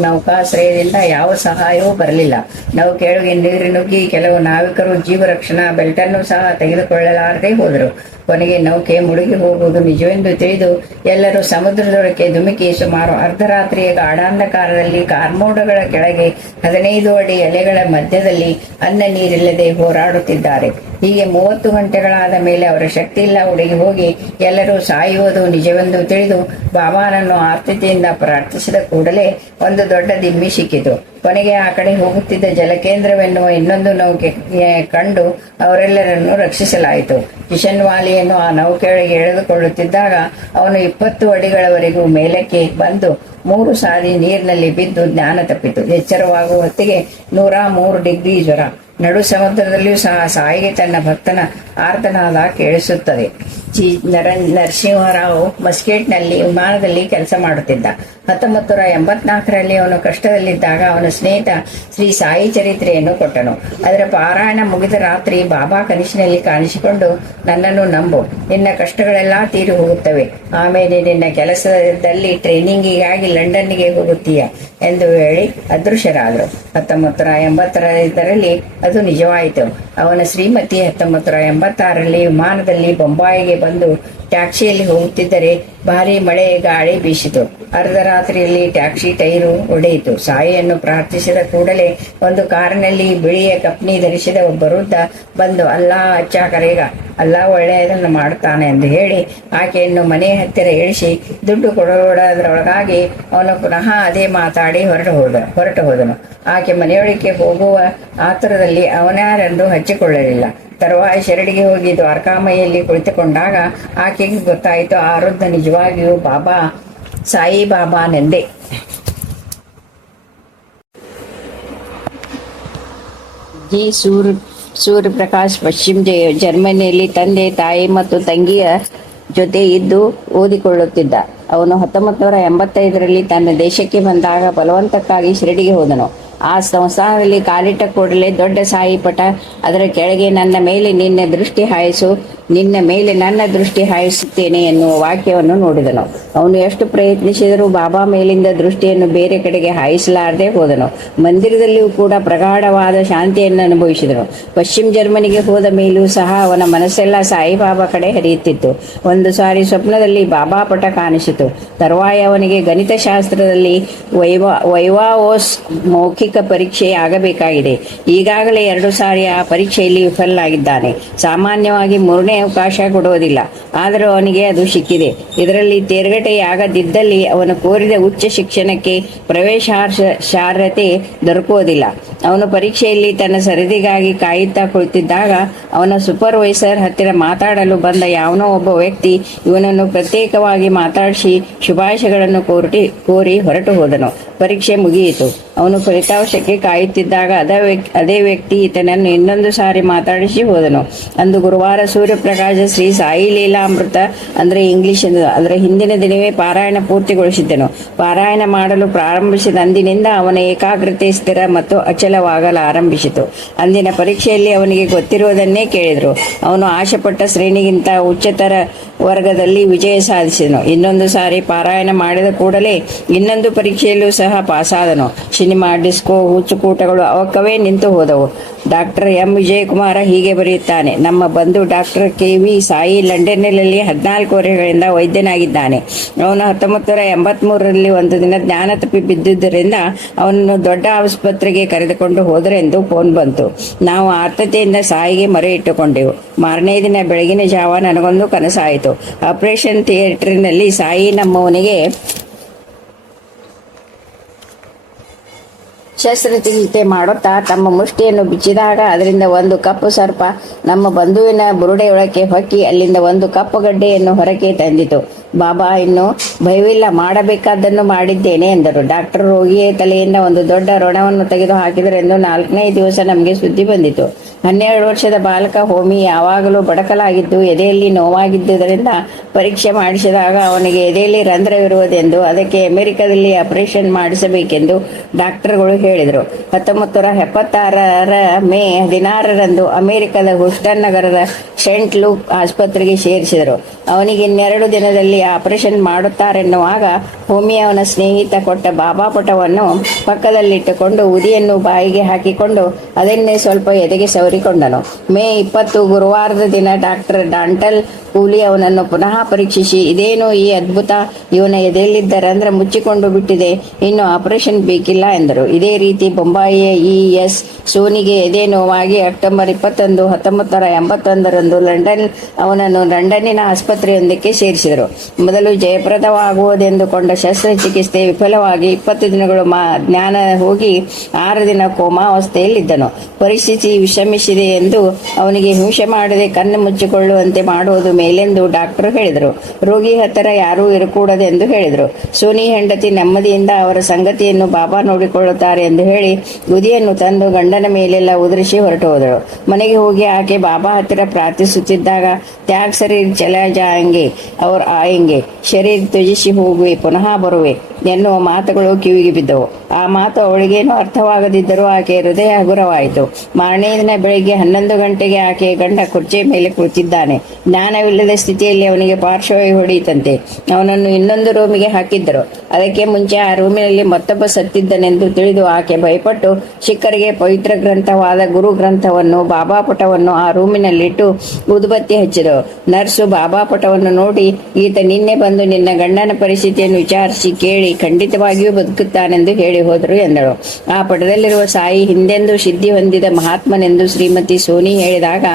ನೌಕಾಶ್ರಯದಿಂದ ಯಾವ ಸಹಾಯವೂ ಬರಲಿಲ್ಲ. ನೌಕೆಯೊಳಗೆ ನೀರು ನುಗ್ಗಿ ಕೆಲವು ನಾವಿಕರು ಜೀವರಕ್ಷಣಾ ಬೆಲ್ಟನ್ನು ಸಹ ತೆಗೆದುಕೊಳ್ಳಲಾರದೆ ಹೋದರು. ಕೊನೆಗೆ ನೌಕೆ ಮುಳುಗಿ ಹೋಗುವುದು ನಿಜವೆಂದು ತಿಳಿದು ಎಲ್ಲರೂ ಸಮುದ್ರದೊಳಕ್ಕೆ ಧುಮುಕಿ ಸುಮಾರು ಅರ್ಧರಾತ್ರಿಯ ಗಾಢಾಂಧಕಾರದಲ್ಲಿ ಕಾರ್ಮೋಡಗಳ ಕೆಳಗೆ 15 ಅಡಿ ಎಲೆಗಳ ಮಧ್ಯದಲ್ಲಿ ಅನ್ನ ನೀರಿಲ್ಲದೆ ಹೋರಾಡುತ್ತಿದ್ದಾರೆ. ಹೀಗೆ 30 ಗಂಟೆಗಳಾದ ಮೇಲೆ ಅವರ ಶಕ್ತಿಯಿಲ್ಲ ಹುಡುಗಿ ಹೋಗಿ ಎಲ್ಲರೂ ಸಾಯುವುದು ನಿಜವೆಂದು ತಿಳಿದು ಬಾಬಾನನ್ನು ಆರ್ತಿತೆಯಿಂದ ಪ್ರಾರ್ಥಿಸಿದ ಕೂಡಲೇ ಒಂದು ದೊಡ್ಡ ದಿಮ್ಮಿ ಸಿಕ್ಕಿತು. ಕೊನೆಗೆ ಆ ಕಡೆ ಹೋಗುತ್ತಿದ್ದ ಜಲಕೇಂದ್ರವೆನ್ನುವ ಇನ್ನೊಂದು ನೌಕೆ ಕಂಡು ಅವರೆಲ್ಲರನ್ನು ರಕ್ಷಿಸಲಾಯಿತು. ಕಿಶನ್ ವಾಲಿಯನ್ನು ಆ ನೌಕೆಯೊಳಗೆ ಎಳೆದುಕೊಳ್ಳುತ್ತಿದ್ದಾಗ ಅವನು 20 ಅಡಿಗಳವರೆಗೂ ಮೇಲಕ್ಕೆ ಬಂದು 3 ಸಾರಿ ನೀರಿನಲ್ಲಿ ಬಿದ್ದು ಜ್ಞಾನ ತಪ್ಪಿತು. ಎಚ್ಚರವಾಗುವ ಹೊತ್ತಿಗೆ 103 ಡಿಗ್ರಿ ಜ್ವರ. ನಡು ಸಮುದ್ರದಲ್ಲಿಯೂ ಸಹ ಸಾಯಿಗೆ ತನ್ನ ಭಕ್ತನ ಆರ್ತನಾದ ಕೇಳಿಸುತ್ತದೆ. ನರಸಿಂಹರಾವ್ ಮಸ್ಕೆಟ್ನಲ್ಲಿ ವಿಮಾನದಲ್ಲಿ ಕೆಲಸ ಮಾಡುತ್ತಿದ್ದ. 1984ರಲ್ಲಿ ಅವನು ಕಷ್ಟದಲ್ಲಿದ್ದಾಗ ಅವನ ಸ್ನೇಹಿತ ಶ್ರೀ ಸಾಯಿ ಚರಿತ್ರೆಯನ್ನು ಕೊಟ್ಟನು. ಅದರ ಪಾರಾಯಣ ಮುಗಿದ ರಾತ್ರಿ ಬಾಬಾ ಕನಸಿನಲ್ಲಿ ಕಾಣಿಸಿಕೊಂಡು, ನನ್ನನ್ನು ನಂಬು, ನಿನ್ನ ಕಷ್ಟಗಳೆಲ್ಲ ತೀರಿ ಹೋಗುತ್ತವೆ, ಆಮೇಲೆ ನಿನ್ನ ಕೆಲಸದಲ್ಲಿ ಟ್ರೈನಿಂಗಿಗಾಗಿ ಲಂಡನ್ನಿಗೆ ಹೋಗುತ್ತೀಯ ಎಂದು ಹೇಳಿ ಅದೃಶ್ಯರಾದರು. 1985ರಲ್ಲಿ ಅದು ನಿಜವಾಯಿತು. ಅವನ ಶ್ರೀಮತಿ 1986ರಲ್ಲಿ ವಿಮಾನದಲ್ಲಿ ಬೊಂಬಾಯಿಗೆ ಬಂದು ಟ್ಯಾಕ್ಸಿಯಲ್ಲಿ ಹೋಗುತ್ತಿದ್ದರೆ ಭಾರಿ ಮಳೆ ಗಾಳಿ ಬೀಸಿತು. ಅರ್ಧ ರಾತ್ರಿಯಲ್ಲಿ ಟ್ಯಾಕ್ಸಿ ಟೈರು ಒಡೆಯಿತು. ಸಾಯಿಯನ್ನು ಪ್ರಾರ್ಥಿಸಿದ ಕೂಡಲೇ ಒಂದು ಕಾರಿನಲ್ಲಿ ಬಿಳಿಯ ಕಪ್ನಿ ಧರಿಸಿದ ಒಬ್ಬ ವೃದ್ಧ ಬಂದು, ಅಲ್ಲಾ ಅಚ್ಚಾ ಕರೆಗ, ಅಲ್ಲಾ ಒಳ್ಳೆಯದನ್ನು ಮಾಡುತ್ತಾನೆ ಎಂದು ಹೇಳಿ ಆಕೆಯನ್ನು ಮನೆ ಹತ್ತಿರ ಇಳಿಸಿ ದುಡ್ಡು ಕೊಡೋದರೊಳಗಾಗಿ ಅವನು ಪುನಃ ಅದೇ ಮಾತಾಡಿ ಹೊರಟು ಹೋದನು. ಆಕೆ ಮನೆಯೊಳಗೆ ಹೋಗುವ ಆತುರದಲ್ಲಿ ಅವನ್ಯಾರೆಂದು ಹಚ್ಚಿಕೊಳ್ಳಲಿಲ್ಲ. ತರುವಾಯ ಶಿರಡಿಗೆ ಹೋಗಿ ದ್ವಾರಕಾಮಯಿಯಲ್ಲಿ ಕುಳಿತುಕೊಂಡಾಗ ಆಕೆಗೆ ಗೊತ್ತಾಯಿತು, ಆ ವೃದ್ಧ ನಿಜವಾಗಿಯೂ ಬಾಬಾ ಸಾಯಿ ಬಾಬಾನೆಂದೇ. ಸೂರ್ಯಪ್ರಕಾಶ್ ಪಶ್ಚಿಮ ಜರ್ಮನಿಯಲ್ಲಿ ತಂದೆ, ತಾಯಿ ಮತ್ತು ತಂಗಿಯ ಜೊತೆ ಇದ್ದು ಓದಿಕೊಳ್ಳುತ್ತಿದ್ದ. ಅವನು 1985ರಲ್ಲಿ ತನ್ನ ದೇಶಕ್ಕೆ ಬಂದಾಗ ಬಲವಂತಕ್ಕಾಗಿ ಶಿರಡಿಗೆ ಹೋದನು. ಆ ಸಂಸ್ಥಾನದಲ್ಲಿ ಕಾಲಿಟ್ಟ ಕೂಡಲೇ ದೊಡ್ಡ ಸಾಯಿ ಪಟ, ಅದರ ಕೆಳಗೆ ನನ್ನ ಮೇಲೆ ನಿನ್ನ ದೃಷ್ಟಿ ಹಾಯಿಸು, ನಿನ್ನ ಮೇಲೆ ನನ್ನ ದೃಷ್ಟಿ ಹಾಯಿಸುತ್ತೇನೆ ಎನ್ನುವ ವಾಕ್ಯವನ್ನು ನೋಡಿದನು. ಅವನು ಎಷ್ಟು ಪ್ರಯತ್ನಿಸಿದರೂ ಬಾಬಾ ಮೇಲಿಂದ ದೃಷ್ಟಿಯನ್ನು ಬೇರೆ ಕಡೆಗೆ ಹಾಯಿಸಲಾರದೆ ಹೋದನು. ಮಂದಿರದಲ್ಲಿಯೂ ಕೂಡ ಪ್ರಗಾಢವಾದ ಶಾಂತಿಯನ್ನು ಅನುಭವಿಸಿದನು. ಪಶ್ಚಿಮ ಜರ್ಮನಿಗೆ ಹೋದ ಮೇಲೂ ಸಹ ಅವನ ಮನಸ್ಸೆಲ್ಲ ಸಾಯಿಬಾಬಾ ಕಡೆ ಹರಿಯುತ್ತಿತ್ತು. ಒಂದು ಸಾರಿ ಸ್ವಪ್ನದಲ್ಲಿ ಬಾಬಾ ಪಟ ಕಾಣಿಸಿತು. ತರುವಾಯ ಅವನಿಗೆ ಗಣಿತಶಾಸ್ತ್ರದಲ್ಲಿ ವೈವಾವೋಸ್ ಮೌಖಿಕ ಪರೀಕ್ಷೆ ಆಗಬೇಕಾಗಿದೆ. ಈಗಾಗಲೇ 2 ಸಾರಿ ಆ ಪರೀಕ್ಷೆಯಲ್ಲಿ ವಿಫಲನಾಗಿದ್ದಾನೆ. ಸಾಮಾನ್ಯವಾಗಿ 3ನೇ ಅವಕಾಶ ಕೊಡುವುದಿಲ್ಲ, ಆದರೂ ಅವನಿಗೆ ಅದು ಸಿಕ್ಕಿದೆ. ಇದರಲ್ಲಿ ತೇರ್ಗಡೆಯಾಗದಿದ್ದಲ್ಲಿ ಅವನು ಕೋರಿದ ಉಚ್ಚ ಶಿಕ್ಷಣಕ್ಕೆ ಪ್ರವೇಶಾರ್ಹತೆ ದೊರಕುವುದಿಲ್ಲ. ಅವನು ಪರೀಕ್ಷೆಯಲ್ಲಿ ತನ್ನ ಸರದಿಗಾಗಿ ಕಾಯುತ್ತಾ ಕುಳಿತಿದ್ದಾಗ ಅವನ ಸೂಪರ್ವೈಸರ್ ಹತ್ತಿರ ಮಾತಾಡಲು ಬಂದ ಯಾವನೋ ಒಬ್ಬ ವ್ಯಕ್ತಿ ಇವನನ್ನು ಪ್ರತ್ಯೇಕವಾಗಿ ಮಾತಾಡಿಸಿ ಶುಭಾಶಯಗಳನ್ನು ಕೋರಿ ಹೊರಟು ಹೋದನು. ಪರೀಕ್ಷೆ ಮುಗಿಯಿತು. ಅವನು ಫಲಿತಾಂಶಕ್ಕೆ ಕಾಯುತ್ತಿದ್ದಾಗ ಅದೇ ವ್ಯಕ್ತಿ ಈತನನ್ನು ಇನ್ನೊಂದು ಸಾರಿ ಮಾತಾಡಿಸಿ ಹೋದನು. ಅಂದು ಗುರುವಾರ ಸೂರ್ಯಪ್ರಕಾಶ ಶ್ರೀ ಸಾಯಿ ಲೀಲಾಮೃತ ಅಂದರೆ ಇಂಗ್ಲಿಷ್ ಅದರ ಹಿಂದಿನ ದಿನವೇ ಪಾರಾಯಣ ಪೂರ್ತಿಗೊಳಿಸಿದ್ದನು. ಪಾರಾಯಣ ಮಾಡಲು ಪ್ರಾರಂಭಿಸಿದ ಅಂದಿನಿಂದ ಅವನ ಏಕಾಗ್ರತೆ ಸ್ಥಿರ ಮತ್ತು ಅಚಲವಾಗಲು ಆರಂಭಿಸಿತು. ಅಂದಿನ ಪರೀಕ್ಷೆಯಲ್ಲಿ ಅವನಿಗೆ ಗೊತ್ತಿರುವುದನ್ನೇ ಕೇಳಿದರು. ಅವನು ಆಶೆಪಟ್ಟ ಶ್ರೇಣಿಗಿಂತ ಉಚ್ಚತರ ವರ್ಗದಲ್ಲಿ ವಿಜಯ ಸಾಧಿಸಿದನು. ಇನ್ನೊಂದು ಸಾರಿ ಪಾರಾಯಣ ಮಾಡಿದ ಕೂಡಲೇ ಇನ್ನೊಂದು ಪರೀಕ್ಷೆಯಲ್ಲೂ ಸಹ ಪಾಸಾದನು. ಸಿನಿಮಾ, ಡಿಸ್ಕೋ, ಹುಚ್ಚುಕೂಟಗಳು ಅವಕ್ಕವೇ ನಿಂತು ಹೋದವು. ಡಾಕ್ಟರ್ ಎಂ ವಿಜಯಕುಮಾರ ಹೀಗೆ ಬರೆಯುತ್ತಾನೆ: ನಮ್ಮ ಬಂಧು ಡಾಕ್ಟರ್ ಕೆ.ವಿ. ಸಾಯಿ ಲಂಡನ್ನಲ್ಲಿ 14 ವರ್ಷಗಳಿಂದ ವೈದ್ಯನಾಗಿದ್ದಾನೆ. ಅವನು 1983ರಲ್ಲಿ ಒಂದು ದಿನ ಜ್ಞಾನ ತಪ್ಪಿ ಬಿದ್ದುದರಿಂದ ಅವನನ್ನು ದೊಡ್ಡ ಆಸ್ಪತ್ರೆಗೆ ಕರೆದುಕೊಂಡು ಹೋದರೆಂದು ಫೋನ್ ಬಂತು. ನಾವು ಆರ್ತತೆಯಿಂದ ಸಾಯಿಗೆ ಮೊರೆ ಇಟ್ಟುಕೊಂಡೆವು. ಮಾರನೇ ದಿನ ಬೆಳಗಿನ ಜಾವ ನನಗೊಂದು ಕನಸಾಯಿತು. ಆಪರೇಷನ್ ಥಿಯೇಟರ್ನಲ್ಲಿ ಸಾಯಿ ನಮ್ಮವನಿಗೆ ಶಸ್ತ್ರಚಿಕಿತ್ಸೆ ಮಾಡುತ್ತಾ ತಮ್ಮ ಮುಷ್ಟಿಯನ್ನು ಬಿಚ್ಚಿದಾಗ ಅದರಿಂದ ಒಂದು ಕಪ್ಪು ಸರ್ಪ ನಮ್ಮ ಬಂಧುವಿನ ಬುರುಡೆಯೊಳಕ್ಕೆ ಹೊಕ್ಕಿ ಅಲ್ಲಿಂದ ಒಂದು ಕಪ್ಪು ಗಡ್ಡೆಯನ್ನು ಹೊರಕ್ಕೆ ತಂದಿತು. ಬಾಬಾ, ಇನ್ನು ಭಯವಿಲ್ಲ, ಮಾಡಬೇಕಾದ್ದನ್ನು ಮಾಡಿದ್ದೇನೆ ಎಂದರು. ಡಾಕ್ಟರ್ ರೋಗಿಯ ತಲೆಯಿಂದ ಒಂದು ದೊಡ್ಡ ಋಣವನ್ನು ತೆಗೆದು ಹಾಕಿದರೆಂದು 4ನೇ ದಿವಸ ನಮಗೆ ಸುದ್ದಿ ಬಂದಿತು. 12 ವರ್ಷದ ಬಾಲಕ ಹೋಮಿ ಯಾವಾಗಲೂ ಬಡಕಲಾಗಿದ್ದು ಎದೆಯಲ್ಲಿ ನೋವಾಗಿದ್ದುದರಿಂದ ಪರೀಕ್ಷೆ ಮಾಡಿಸಿದಾಗ ಅವನಿಗೆ ಎದೆಯಲ್ಲಿ ರಂಧ್ರವಿರುವುದೆಂದು ಅದಕ್ಕೆ ಅಮೆರಿಕದಲ್ಲಿ ಆಪರೇಷನ್ ಮಾಡಿಸಬೇಕೆಂದು ಡಾಕ್ಟರ್ಗಳು ಹೇಳಿದರು. 1976ರ ಮೇ 16ರಂದು ಅಮೆರಿಕದ ಹುಸ್ಟನ್ ನಗರದ ಸೆಂಟ್ ಲೂಕ್ ಆಸ್ಪತ್ರೆಗೆ ಸೇರಿಸಿದರು. ಅವನಿಗೆ ಇನ್ನೆರಡು ದಿನದಲ್ಲಿ ಆಪರೇಷನ್ ಮಾಡುತ್ತಾರೆನ್ನುವಾಗ ಹೋಮಿ ಅವನ ಸ್ನೇಹಿತ ಕೊಟ್ಟ ಬಾಬಾ ಪಟವನ್ನು ಪಕ್ಕದಲ್ಲಿಟ್ಟುಕೊಂಡು ಉದಿಯನ್ನು ಬಾಯಿಗೆ ಹಾಕಿಕೊಂಡು ಅದನ್ನೇ ಸ್ವಲ್ಪ ಎದೆಗೆ ಸವರಿಕೊಂಡನು. ಮೇ 20 ಗುರುವಾರದ ದಿನ ಡಾಕ್ಟರ್ ಡಾಂಟಲ್ ಕೂಲಿ ಅವನನ್ನು ಪುನಃ ಪರೀಕ್ಷಿಸಿ, ಇದೇನು ಈ ಅದ್ಭುತ, ಇವನ ಎದೆಯಲ್ಲಿದ್ದ ರಂಧ್ರ ಮುಚ್ಚಿಕೊಂಡು ಬಿಟ್ಟಿದೆ, ಇನ್ನು ಆಪರೇಷನ್ ಬೇಕಿಲ್ಲ ಎಂದರು. ಇದೇ ರೀತಿ ಬೊಂಬಾಯಿಯ ಇ.ಎಸ್. ಸೋನಿಗೆ ಎದೆ ನೋವಾಗಿ ಅಕ್ಟೋಬರ್ 21, 1981ರಂದು ಅವನನ್ನು ಲಂಡನ್ನಿನ ಆಸ್ಪತ್ರೆಯೊಂದಕ್ಕೆ ಸೇರಿಸಿದರು. ಮೊದಲು ಜಯಪ್ರದವಾಗುವುದೆಂದುಕೊಂಡ ಶಸ್ತ್ರಚಿಕಿತ್ಸೆ ವಿಫಲವಾಗಿ 20 ದಿನಗಳು ಜ್ಞಾನ ಹೋಗಿ 6 ದಿನ ಕೋಮಾವಸ್ಥೆಯಲ್ಲಿದ್ದನು. ಪರಿಸ್ಥಿತಿ ವಿಷಮಿಸಿದೆ ಎಂದು ಅವನಿಗೆ ಹಿಂಸೆ ಮಾಡದೆ ಕಣ್ಣು ಮುಚ್ಚಿಕೊಳ್ಳುವಂತೆ ಮಾಡುವುದು ಮೇಲೆಂದು ಡಾಕ್ಟರ್ ಹೇಳಿದರು. ರೋಗಿ ಹತ್ತಿರ ಯಾರೂ ಇರಕೂಡದೆಂದು ಹೇಳಿದರು. ಸೋನಿ ಹೆಂಡತಿ ನೆಮ್ಮದಿಯಿಂದ ಅವರ ಸಂಗತಿಯನ್ನು ಬಾಬಾ ನೋಡಿಕೊಳ್ಳುತ್ತಾರೆ ಎಂದು ಹೇಳಿ ಉದಿಯನ್ನು ತಂದು ಗಂಡನ ಮೇಲೆಲ್ಲ ಉದುರಿಸಿ ಹೊರಟು ಹೋದಳು. ಮನೆಗೆ ಹೋಗಿ ಆಕೆ ಬಾಬಾ ಹತ್ತಿರ ಪ್ರಾರ್ಥಿಸುತ್ತಿದ್ದಾಗ, ತ್ಯಾಗ್ ಶರೀರ್ ಚಲ ಜಾಯಂಗೆ ಅವ್ರ ಆಯಂಗೆ, ಶರೀರ್ ತ್ಯಜಿಸಿ ಹೋಗುವೆ, ಪುನಃ ಬರುವೆ ಎನ್ನುವ ಮಾತುಗಳು ಕಿವಿಗೆ ಬಿದ್ದವು. ಆ ಮಾತು ಅವಳಿಗೇನು ಅರ್ಥವಾಗದಿದ್ದರೂ ಆಕೆ ಹೃದಯ ಹಗುರವಾಯಿತು. ಮಾರನೇ ದಿನ ಬೆಳಿಗ್ಗೆ 11 ಗಂಟೆಗೆ ಆಕೆಯ ಗಂಡ ಕುರ್ಚಿಯ ಮೇಲೆ ಕುಳಿತಿದ್ದಾನೆ. ಜ್ಞಾನವಿಲ್ಲದ ಸ್ಥಿತಿಯಲ್ಲಿ ಅವನಿಗೆ ಪಾರ್ಶ್ವವಾಯು ಹೊಡೆಯಿತಂತೆ. ಅವನನ್ನು ಇನ್ನೊಂದು ರೂಮಿಗೆ ಹಾಕಿದ್ದರು. ಅದಕ್ಕೆ ಮುಂಚೆ ಆ ರೂಮಿನಲ್ಲಿ ಮತ್ತೊಬ್ಬ ಸತ್ತಿದ್ದನೆಂದು ತಿಳಿದು ಆಕೆ ಭಯಪಟ್ಟು ಶಿಖರಿಗೆ ಪವಿತ್ರ ಗ್ರಂಥವಾದ ಗುರು ಗ್ರಂಥವನ್ನು, ಬಾಬಾ ಪಟವನ್ನು ಆ ರೂಮಿನಲ್ಲಿಟ್ಟು ಉದುಬತ್ತಿ ಹಚ್ಚಿದಳು. ನರ್ಸು ಬಾಬಾ ಪಟವನ್ನು ನೋಡಿ, ಈತ ನಿನ್ನೆ ಬಂದು ನಿನ್ನ ಗಂಡನ ಪರಿಸ್ಥಿತಿಯನ್ನು ವಿಚಾರಿಸಿ ಕೇಳಿ ಖಂಡಿತವಾಗಿಯೂ ಬದುಕುತ್ತಾನೆಂದು ಹೇಳಿ ಹೋದರು ಎಂದಳು. ಆ ಪಟದಲ್ಲಿರುವ ಸಾಯಿ ಹಿಂದೆಂದು ಸಿದ್ಧಿ ಹೊಂದಿದ ಮಹಾತ್ಮನೆಂದು ಶ್ರೀಮತಿ ಸೋನಿ ಹೇಳಿದಾಗ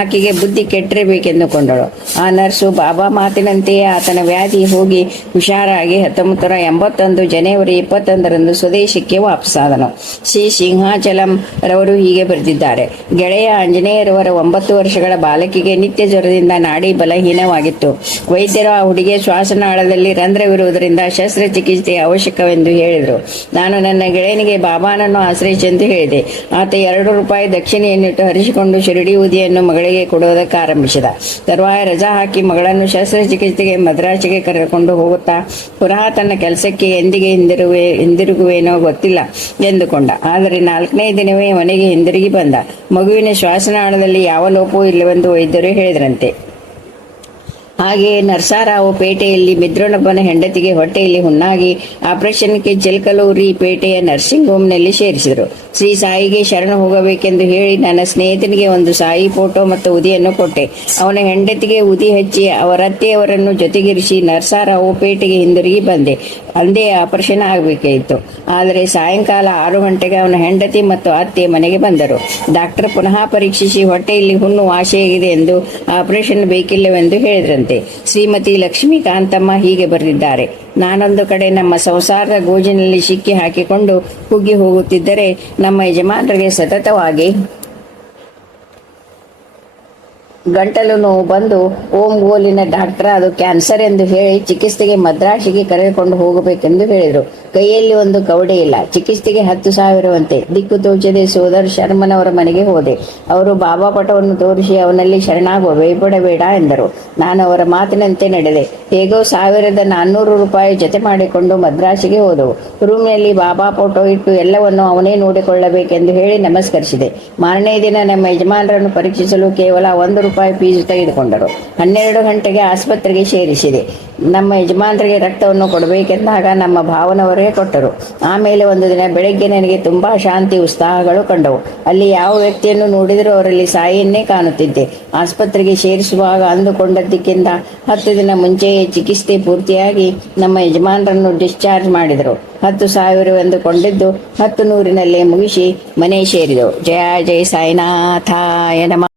ಆಕೆಗೆ ಬುದ್ಧಿ ಕೆಟ್ಟಿರಬೇಕೆಂದುಕೊಂಡಳು. ಆ ನರ್ಸು ಬಾಬಾ ಮಾತಿನಂತೆಯೇ ಆತನ ವ್ಯಾಧಿ ಹೋಗಿ ಹುಷಾರಾಗಿ 1981 ಜನವರಿ 21ರಂದು ಸ್ವದೇಶಕ್ಕೆ ವಾಪಸ್ಸಾದನು. ಶ್ರೀ ಸಿಂಹಾಚಲಂ ರವರು ಹೀಗೆ ಬರೆದಿದ್ದಾರೆ: ಗೆಳೆಯ ಆಂಜನೇಯರವರ 9 ವರ್ಷಗಳ ಬಾಲಕಿಗೆ ನಿತ್ಯ ಜ್ವರದಿಂದ ನಾಡಿ ಬಲಹೀನವಾಗಿತ್ತು. ವೈದ್ಯರು ಆ ಹುಡುಗಿಯ ಶ್ವಾಸನಾಳದಲ್ಲಿ ರಂಧ್ರವಿರುವುದರಿಂದ ಶಸ್ತ್ರಚಿಕಿತ್ಸೆ ಅವಶ್ಯಕವೆಂದು ಹೇಳಿದರು. ನಾನು ನನ್ನ ಗೆಳೆಯನಿಗೆ ಬಾಬಾನನ್ನು ಆಶ್ರಯಿಸೆಂದು ಹೇಳಿದೆ. ಆತ 2 ರೂಪಾಯಿ ದಕ್ಷಿಣೆಯನ್ನಿಟ್ಟು ಹರಿಸಿಕೊಂಡು ಶಿರಡಿ ಊದಿಯನ್ನು ಮಗಳಿಗೆ ಕೊಡುವುದಕ್ಕೆ ಆರಂಭಿಸಿದ. ತರುವಾಯ ರಜಾ ಹಾಕಿ ಮಗಳನ್ನು ಶಸ್ತ್ರಚಿಕಿತ್ಸೆಗೆ ಮದ್ರಾಸಿಗೆ ಕರೆದುಕೊಂಡು ಹೋಗುತ್ತಾ ಪುನಃ ತನ್ನ ಕೆಲಸಕ್ಕೆ ಎಂದಿಗೆ ಹಿಂದಿರುಗುವೇನೋ ಗೊತ್ತಿಲ್ಲ ಎಂದುಕೊಂಡ. ಆದರೆ 4ನೇ ದಿನವೇ ಮನೆಗೆ ಹಿಂದಿರುಗಿ ಬಂದ. ಮಗುವಿನ ಶ್ವಾಸನಾಳದಲ್ಲಿ ಯಾವ ಲೋಪವೂ ಇಲ್ಲವೆಂದು ವೈದ್ಯರು ಹೇಳಿದರಂತೆ. ಹಾಗೆಯೇ ನರಸಾರಾವು ಪೇಟೆಯಲ್ಲಿ ಮಿತ್ರನೊಬ್ಬನ ಹೆಂಡತಿಗೆ ಹೊಟ್ಟೆಯಲ್ಲಿ ಹುಣ್ಣಾಗಿ ಆಪರೇಷನ್ಗೆ ಚಿಲ್ಕಲೂರಿ ಪೇಟೆಯ ನರ್ಸಿಂಗ್ ಹೋಮ್ನಲ್ಲಿ ಸೇರಿಸಿದರು. ಶ್ರೀ ಸಾಯಿಗೆ ಶರಣು ಹೋಗಬೇಕೆಂದು ಹೇಳಿ ನನ್ನ ಸ್ನೇಹಿತನಿಗೆ ಒಂದು ಸಾಯಿ ಫೋಟೋ ಮತ್ತು ಉದಿಯನ್ನು ಕೊಟ್ಟೆ. ಅವನ ಹೆಂಡತಿಗೆ ಉದಿ ಹಚ್ಚಿ ಅವರತ್ತೆಯವರನ್ನು ಜೊತೆಗಿರಿಸಿ ನರಸಾರಾವು ಪೇಟೆಗೆ ಹಿಂದಿರುಗಿ ಬಂದೆ. ಅಂದೇ ಆಪರೇಷನ್ ಆಗಬೇಕಿತ್ತು. ಆದರೆ ಸಾಯಂಕಾಲ 6 ಗಂಟೆಗೆ ಅವನ ಹೆಂಡತಿ ಮತ್ತು ಅತ್ತೆ ಮನೆಗೆ ಬಂದರು. ಡಾಕ್ಟರ್ ಪುನಃ ಪರೀಕ್ಷಿಸಿ ಹೊಟ್ಟೆಯಲ್ಲಿ ಹುಣ್ಣು ವಾಸಿಯಾಗಿದೆ ಎಂದು ಆಪರೇಷನ್ ಬೇಕಿಲ್ಲವೆಂದು ಹೇಳಿದ್ರಂತೆ. ಶ್ರೀಮತಿ ಲಕ್ಷ್ಮೀಕಾಂತಮ್ಮ ಹೀಗೆ ಬರೆದಿದ್ದಾರೆ. ನಾನೊಂದು ಕಡೆ ನಮ್ಮ ಸಂಸಾರದ ಗೋಜಿನಲ್ಲಿ ಸಿಕ್ಕಿ ಹಾಕಿಕೊಂಡು ಕುಗ್ಗಿ ಹೋಗುತ್ತಿದ್ದರೆ ನಮ್ಮ ಯಜಮಾನರಿಗೆ ಸತತವಾಗಿ ಗಂಟಲು ನೋವು ಬಂದು ಓಂಗೋಲಿನ ಡಾಕ್ಟರ್ ಅದು ಕ್ಯಾನ್ಸರ್ ಎಂದು ಹೇಳಿ ಚಿಕಿತ್ಸೆಗೆ ಮದ್ರಾಸಿಗೆ ಕರೆದುಕೊಂಡು ಹೋಗಬೇಕೆಂದು ಹೇಳಿದರು. ಕೈಯಲ್ಲಿ ಒಂದು ಕವಡೆ ಇಲ್ಲ. ಚಿಕಿತ್ಸೆಗೆ 10,000 ದಿಕ್ಕು ತೋಚದೆ ಸೋದರ್ ಶರ್ಮನವರ ಮನೆಗೆ ಹೋದೆ. ಅವರು ಬಾಬಾ ಪಟವನ್ನು ತೋರಿಸಿ ಅವನಲ್ಲಿ ಶರಣಾಗುವ ಭಯಪಡಬೇಡ ಎಂದರು. ನಾನು ಅವರ ಮಾತಿನಂತೆ ನಡೆದೆ. ಹೇಗೋ 1,400 ರೂಪಾಯಿ ಜತೆ ಮಾಡಿಕೊಂಡು ಮದ್ರಾಸಿಗೆ ಹೋದವು. ರೂಮ್ನಲ್ಲಿ ಬಾಬಾ ಫೋಟೋ ಇಟ್ಟು ಎಲ್ಲವನ್ನು ಅವನೇ ನೋಡಿಕೊಳ್ಳಬೇಕೆಂದು ಹೇಳಿ ನಮಸ್ಕರಿಸಿದೆ. ಮಾರನೇ ದಿನ ನಮ್ಮ ಯಜಮಾನರನ್ನು ಪರೀಕ್ಷಿಸಲು ಕೇವಲ 1 ರೂಪಾಯಿ ಫೀಸು ತೆಗೆದುಕೊಂಡರು. 12 ಗಂಟೆಗೆ ಆಸ್ಪತ್ರೆಗೆ ಸೇರಿಸಿದೆ. ನಮ್ಮ ಯಜಮಾನರಿಗೆ ರಕ್ತವನ್ನು ಕೊಡಬೇಕೆಂದಾಗ ನಮ್ಮ ಭಾವನವರೇ ಕೊಟ್ಟರು. ಆಮೇಲೆ ಒಂದು ದಿನ ಬೆಳಗ್ಗೆ ನನಗೆ ತುಂಬಾ ಶಾಂತಿ ಉತ್ಸಾಹಗಳು ಕಂಡವು. ಅಲ್ಲಿ ಯಾವ ವ್ಯಕ್ತಿಯನ್ನು ನೋಡಿದರೂ ಅವರಲ್ಲಿ ಸಾಯಿಯನ್ನೇ ಕಾಣುತ್ತಿದ್ದೆ. ಆಸ್ಪತ್ರೆಗೆ ಸೇರಿಸುವಾಗ ಅಂದುಕೊಂಡದ್ದಕ್ಕಿಂತ 10 ದಿನ ಮುಂಚೆಯೇ ಚಿಕಿತ್ಸೆ ಪೂರ್ತಿಯಾಗಿ ನಮ್ಮ ಯಜಮಾನರನ್ನು ಡಿಸ್ಚಾರ್ಜ್ ಮಾಡಿದರು. 10,000 ಎಂದುಕೊಂಡಿದ್ದು 10 ನೂರಿನಲ್ಲೇ ಮುಗಿಸಿ ಮನೆ ಸೇರಿದೆವು. ಜಯ ಜಯ ಸಾಯಿನಾಥಾಯ ನಮಃ.